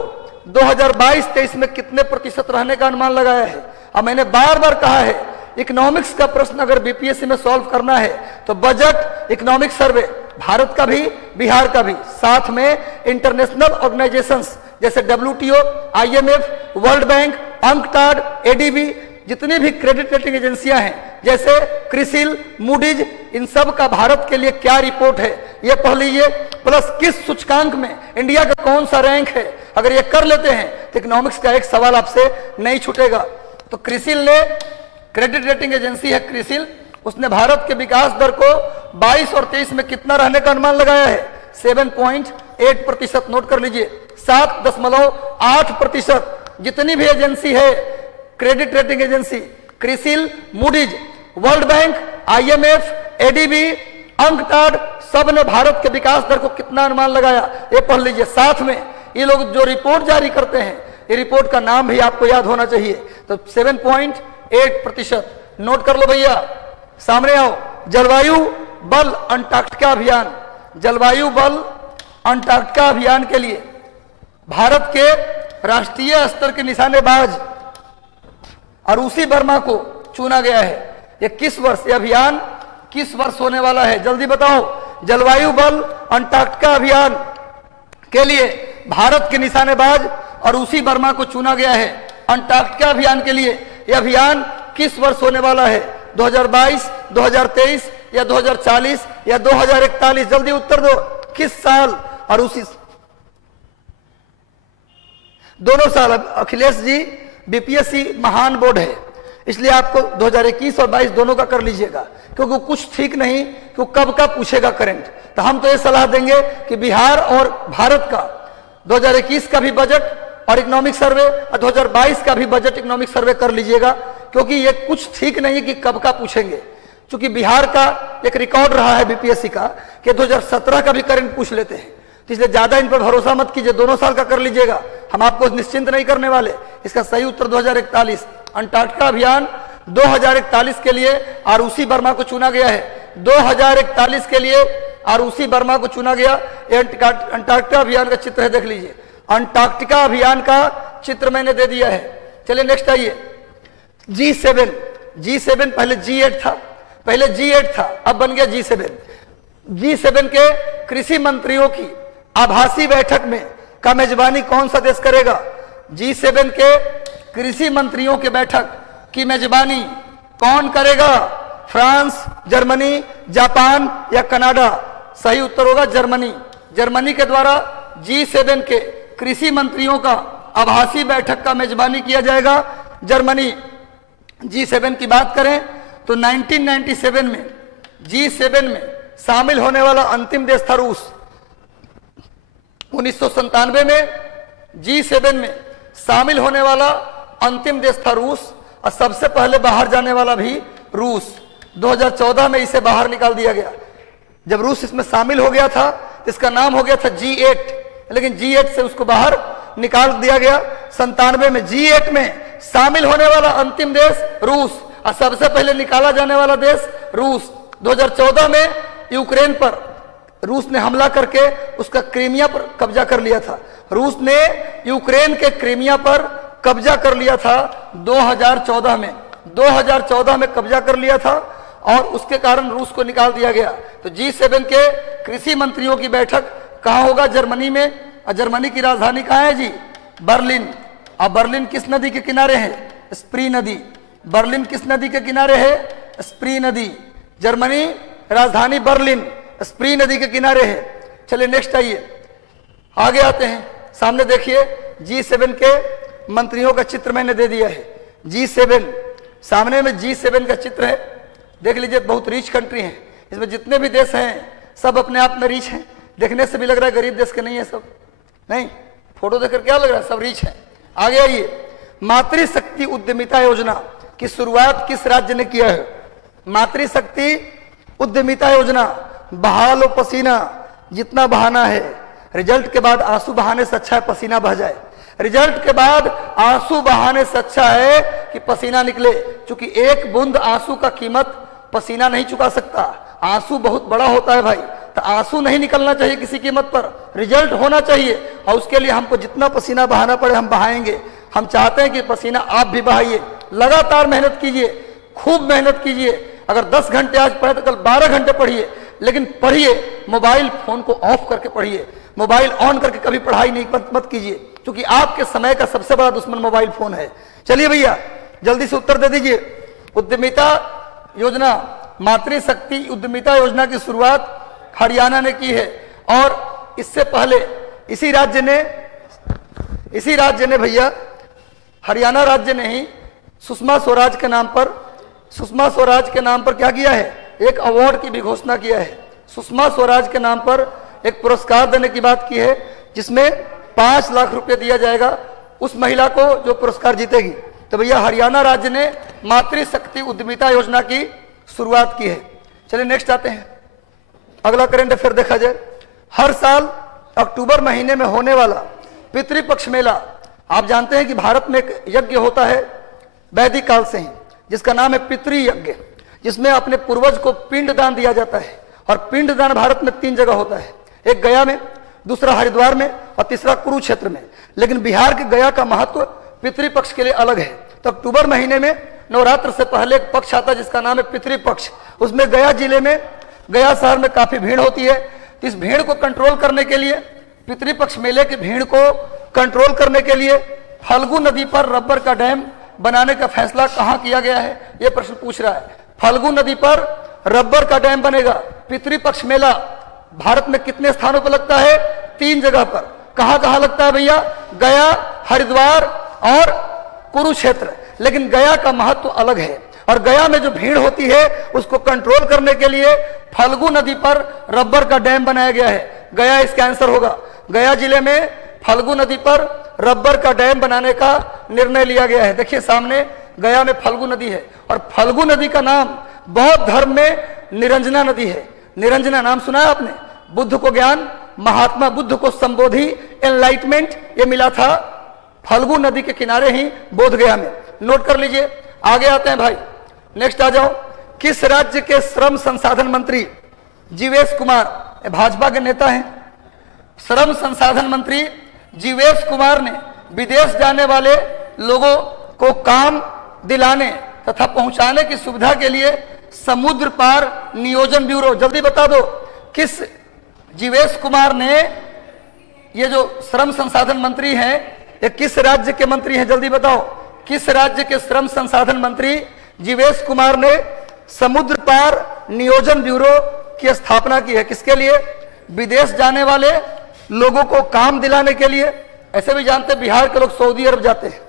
2022-23 में कितने प्रतिशत रहने का अनुमान लगाया है? अब मैंने बार बार कहा है, इकोनॉमिक्स का प्रश्न अगर बीपीएससी में सॉल्व करना है तो बजट, इकोनॉमिक सर्वे, भारत का भी बिहार का भी, साथ में इंटरनेशनल ऑर्गेनाइजेशंस जैसे WTO, IMF, world bank, UNCTAD, ADB, जितनी भी क्रेडिट रेटिंग एजेंसियां हैं जैसे क्रिसिल, मूडीज, इन सब का भारत के लिए क्या रिपोर्ट है ये पढ़ लीजिए। प्लस किस सूचकांक में इंडिया का कौन सा रैंक है, अगर ये कर लेते हैं तो इकोनॉमिक्स का एक सवाल आपसे नहीं छूटेगा। तो क्रिसिल ने, क्रेडिट रेटिंग एजेंसी है क्रिसिल, उसने भारत के विकास दर को 22 और 23 में कितना रहने का अनुमान लगाया है? 7.8%। नोट कर लीजिए, 7.8%। जितनी भी एजेंसी है, credit rating agency, CRISIL, Moody's, world bank, IMF, ADB, UNCTAD, सब ने भारत के विकास दर को कितना अनुमान लगाया ये पढ़ लीजिए। साथ में ये लोग जो रिपोर्ट जारी करते हैं, ये रिपोर्ट का नाम भी आपको याद होना चाहिए। तो 7.8%, नोट कर लो भैया, सामने आओ। जलवायु बल अंटार्कटिका अभियान, जलवायु बल अंटार्कटिका अभियान के लिए भारत के राष्ट्रीय स्तर के निशानेबाज अरुषि वर्मा को चुना गया है। ये किस वर्ष, ये अभियान किस वर्ष होने वाला है, जल्दी बताओ। जलवायु बल अंटार्कटिका अभियान के लिए भारत के निशानेबाज अरुषि वर्मा को चुना गया है अंटार्कटिका अभियान के लिए। यह अभियान किस वर्ष होने वाला है? 2022, 2023 या 2040 या 2041? जल्दी उत्तर दो, किस साल? अरुषि दोनों साल। अखिलेश जी BPSC महान बोर्ड है, इसलिए आपको 2021 और 22 दोनों का कर लीजिएगा, क्योंकि कुछ ठीक नहीं कि कब का पूछेगा करंट। तो हम तो ये सलाह देंगे कि बिहार और भारत का 2021 का भी बजट और इकोनॉमिक सर्वे और 2022 का भी बजट इकोनॉमिक सर्वे कर लीजिएगा, क्योंकि ये कुछ ठीक नहीं कि कब का पूछेंगे। क्योंकि बिहार का एक रिकॉर्ड रहा है BPSC का कि 2017 का भी करंट पूछ लेते हैं, तो इसलिए ज्यादा इन पर भरोसा मत कीजिए, दोनों साल का कर लीजिएगा, हम आपको निश्चिंत नहीं करने वाले। इसका सही उत्तर 2041। अंटार्कटिका अभियान 2041 के लिए अरुषि वर्मा को चुना गया है। 2041 के लिए अरुषि वर्मा को चुना गया। ये अंटार्कटिका अभियान का चित्र है, देख लीजिए। अंटार्कटिका अभियान का चित्र मैंने दे दिया है। चलिए नेक्स्ट आइए। G7 पहले G8 था, अब बन गया G7। G7 के कृषि मंत्रियों की आभासी बैठक में का मेजबानी कौन सा देश करेगा? G7 के कृषि मंत्रियों की बैठक की मेजबानी कौन करेगा? फ्रांस, जर्मनी, जापान या कनाडा? सही उत्तर होगा जर्मनी। जर्मनी के द्वारा G7 के कृषि मंत्रियों का आभासी बैठक का मेजबानी किया जाएगा, जर्मनी। G7 की बात करें तो 1997 में G7 में शामिल होने वाला अंतिम देश था रूस। 1997 में G7 में शामिल होने वाला अंतिम देश था रूस, और सबसे पहले बाहर जाने वाला भी रूस। 2014 में इसे बाहर निकाल दिया गया। जब रूस इसमें शामिल हो गया था, इसका नाम हो गया था G8, लेकिन G8 से उसको बाहर निकाल दिया गया। 97 में G8 में शामिल होने वाला अंतिम देश रूस, और सबसे पहले निकाला जाने वाला देश रूस। 2014 में यूक्रेन पर रूस ने हमला करके उसका क्रीमिया पर कब्जा कर लिया था। रूस ने यूक्रेन के क्रीमिया पर कब्जा कर लिया था 2014 में कब्जा कर लिया था, और उसके कारण रूस को निकाल दिया गया। तो G7 के कृषि मंत्रियों की बैठक कहाँ होगा? जर्मनी में। और जर्मनी की राजधानी कहाँ है जी? बर्लिन। अब बर्लिन किस नदी के किनारे है? स्प्री नदी। बर्लिन किस नदी के किनारे है? स्प्री नदी। जर्मनी राजधानी बर्लिन, स्प्री नदी के किनारे है। चलिए नेक्स्ट आइए, आगे आते हैं। सामने देखिए G7 के मंत्रियों का चित्र मैंने दे दिया है। G7 सामने में G7 का चित्र है, देख लीजिए। बहुत रिच कंट्री है, इसमें जितने भी देश हैं सब अपने आप में रिच हैं। देखने से भी लग रहा है गरीब देश के नहीं है सब, नहीं, फोटो देखकर क्या लग रहा है, सब रिच हैं। आगे आइए। मातृशक्ति उद्यमिता योजना की शुरुआत किस राज्य ने किया है? मातृशक्ति उद्यमिता योजना। बहा लो पसीना जितना बहाना है, रिजल्ट के बाद आंसू बहाने से अच्छा है पसीना बह जाए। रिजल्ट के बाद आंसू बहाने से अच्छा है कि पसीना निकले, क्योंकि एक बूंद आंसू का कीमत पसीना नहीं चुका सकता। आंसू बहुत बड़ा होता है भाई, तो आंसू नहीं निकलना चाहिए किसी कीमत पर, रिजल्ट होना चाहिए। और उसके लिए हमको जितना पसीना बहाना पड़े हम बहाएंगे। हम चाहते हैं कि पसीना आप भी बहाइए, लगातार मेहनत कीजिए, खूब मेहनत कीजिए। अगर 10 घंटे आज पढ़े तो कल 12 घंटे पढ़िए, लेकिन पढ़िए, मोबाइल फोन को ऑफ करके पढ़िए। मोबाइल ऑन करके कभी पढ़ाई नहीं मत कीजिए, क्योंकि आपके समय का सबसे बड़ा दुश्मन मोबाइल फोन है। चलिए भैया जल्दी से उत्तर दे दीजिए। उद्यमिता योजना, मातृशक्ति उद्यमिता योजना की शुरुआत हरियाणा ने की है, और इससे पहले इसी राज्य ने भैया, हरियाणा राज्य ने ही सुषमा स्वराज के नाम पर क्या किया है? एक अवार्ड की भी घोषणा किया है। सुषमा स्वराज के नाम पर एक पुरस्कार देने की बात की है, जिसमें 5 लाख रुपए दिया जाएगा उस महिला को जो पुरस्कार जीतेगी। तो भैया हरियाणा राज्य ने मातृशक्ति उद्यमिता योजना की शुरुआत की है। चलिए नेक्स्ट आते हैं, अगला करंट अफेयर देखा जाए। हर साल अक्टूबर महीने में होने वाला पितृपक्ष मेला, आप जानते हैं कि भारत में एक यज्ञ होता है वैदिक काल से ही, जिसका नाम है पितृयज्ञ, जिसमें अपने पूर्वज को पिंड दान दिया जाता है। और पिंड दान भारत में 3 जगह होता है, एक गया में, दूसरा हरिद्वार में और तीसरा कुरुक्षेत्र में। लेकिन बिहार के गया का महत्व पितृपक्ष के लिए अलग है। तो अक्टूबर महीने में नवरात्र से पहले एक पक्ष आता है जिसका नाम है पितृपक्ष। उसमें गया जिले में, गया शहर में काफी भीड़ होती है। तो इस भीड़ को कंट्रोल करने के लिए, पितृपक्ष मेले की भीड़ को कंट्रोल करने के लिए फल्गु नदी पर रबर का डैम बनाने का फैसला कहां किया गया है, यह प्रश्न पूछ रहा है। फल्गु नदी पर रबर का डैम बनेगा। पितृपक्ष मेला भारत में कितने स्थानों पर लगता है? 3 जगह पर। कहां कहां लगता है भैया? गया, हरिद्वार और कुरुक्षेत्र। लेकिन गया का महत्व अलग है, और गया में जो भीड़ होती है उसको कंट्रोल करने के लिए फल्गु नदी पर रबर का डैम बनाया गया है। गया इसका आंसर होगा। गया जिले में फल्गु नदी पर रबर का डैम बनाने का निर्णय लिया गया है। देखिए सामने गया में फल्गु नदी है, और फल्गु नदी का नाम बौद्ध धर्म में निरंजना नदी है। निरंजना नाम सुना है आपने? बुद्ध को ज्ञान, महात्मा बुद्ध को संबोधि, एनलाइटमेंट, ये मिला था फल्गु नदी के किनारे ही बोध गया में। नोट कर लीजिए। आगे आते हैं भाई, नेक्स्ट आ जाओ। किस राज्य के श्रम संसाधन मंत्री जीवेश कुमार, भाजपा के नेता हैं, श्रम संसाधन मंत्री जीवेश कुमार ने विदेश जाने वाले लोगों को काम दिलाने तथा पहुंचाने की सुविधा के लिए समुद्र पार नियोजन ब्यूरो, जल्दी बता दो किस जीवेश कुमार ने, ये जो श्रम संसाधन मंत्री हैं, ये किस राज्य के मंत्री हैं? जल्दी बताओ, किस राज्य के श्रम संसाधन मंत्री जीवेश कुमार ने समुद्र पार नियोजन ब्यूरो की स्थापना की है? किसके लिए? विदेश जाने वाले लोगों को काम दिलाने के लिए। ऐसे भी जानते हैं बिहार के लोग सऊदी अरब जाते हैं,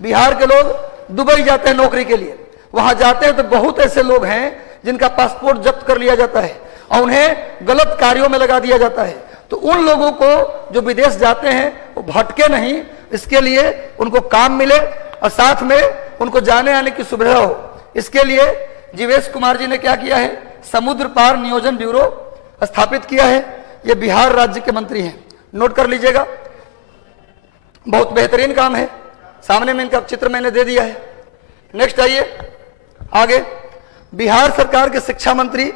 बिहार के लोग दुबई जाते हैं नौकरी के लिए। वहां जाते हैं तो बहुत ऐसे लोग हैं जिनका पासपोर्ट जब्त कर लिया जाता है और उन्हें गलत कार्यों में लगा दिया जाता है। तो उन लोगों को जो विदेश जाते हैं वो भटके नहीं, इसके लिए उनको काम मिले और साथ में उनको जाने आने की सुविधा हो। इसके लिए जीवेश कुमार जी ने क्या किया है? समुद्र पार नियोजन ब्यूरो स्थापित किया है। ये बिहार राज्य के मंत्री हैं, नोट कर लीजिएगा। बहुत बेहतरीन काम है। सामने में इनका चित्र मैंने दे दिया है। नेक्स्ट आइए आगे। बिहार सरकार के शिक्षा मंत्री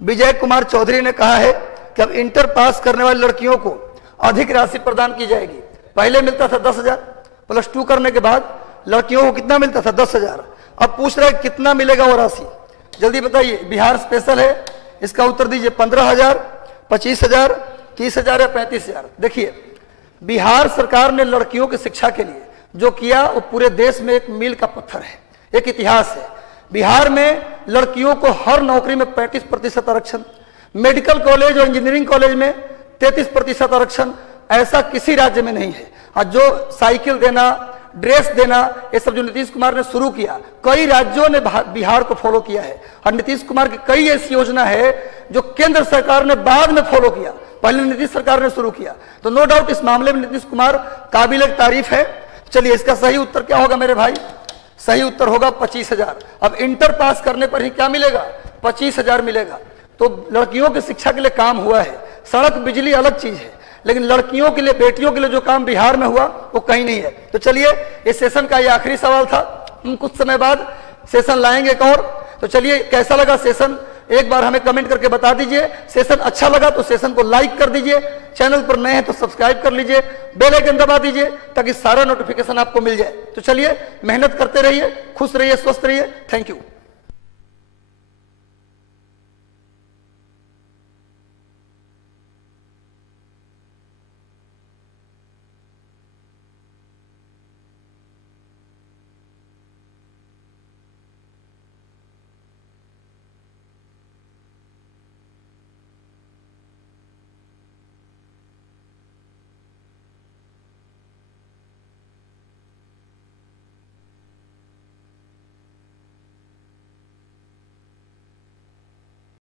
विजय कुमार चौधरी ने कहा है कि अब इंटर पास करने वाली लड़कियों को अधिक राशि प्रदान की जाएगी। पहले मिलता था 10,000, +2 करने के बाद लड़कियों को कितना मिलता था? 10,000। अब पूछ रहे कितना मिलेगा वो राशि, जल्दी बताइए। बिहार स्पेशल है, इसका उत्तर दीजिए। 15,000, 25,000, 30,000 या 35,000। देखिए बिहार सरकार ने लड़कियों की शिक्षा के लिए जो किया वो पूरे देश में एक मील का पत्थर है, एक इतिहास है। बिहार में लड़कियों को हर नौकरी में 35% आरक्षण, मेडिकल कॉलेज और इंजीनियरिंग कॉलेज में 33% आरक्षण, ऐसा किसी राज्य में नहीं है। और जो साइकिल देना, ड्रेस देना, ये सब जो नीतीश कुमार ने शुरू किया, कई राज्यों ने बिहार को फॉलो किया है। और नीतीश कुमार की कई ऐसी योजना है जो केंद्र सरकार ने बाद में फॉलो किया, पहले नीतीश सरकार ने शुरू किया। तो नो डाउट इस मामले में नीतीश कुमार काबिल तारीफ है। चलिए इसका सही उत्तर क्या होगा मेरे भाई? सही उत्तर होगा 25,000। अब इंटर पास करने पर ही क्या मिलेगा? 25,000 मिलेगा। तो लड़कियों की शिक्षा के लिए काम हुआ है। सड़क बिजली अलग चीज है, लेकिन लड़कियों के लिए, बेटियों के लिए जो काम बिहार में हुआ वो कहीं नहीं है। तो चलिए इस सेशन का ये आखिरी सवाल था, हम कुछ समय बाद सेशन लाएंगे एक और। तो चलिए कैसा लगा सेशन एक बार हमें कमेंट करके बता दीजिए। सेशन अच्छा लगा तो सेशन को लाइक कर दीजिए, चैनल पर नए हैं तो सब्सक्राइब कर लीजिए, बेल आइकन दबा दीजिए ताकि सारा नोटिफिकेशन आपको मिल जाए। तो चलिए मेहनत करते रहिए, खुश रहिए, स्वस्थ रहिए। Thank you.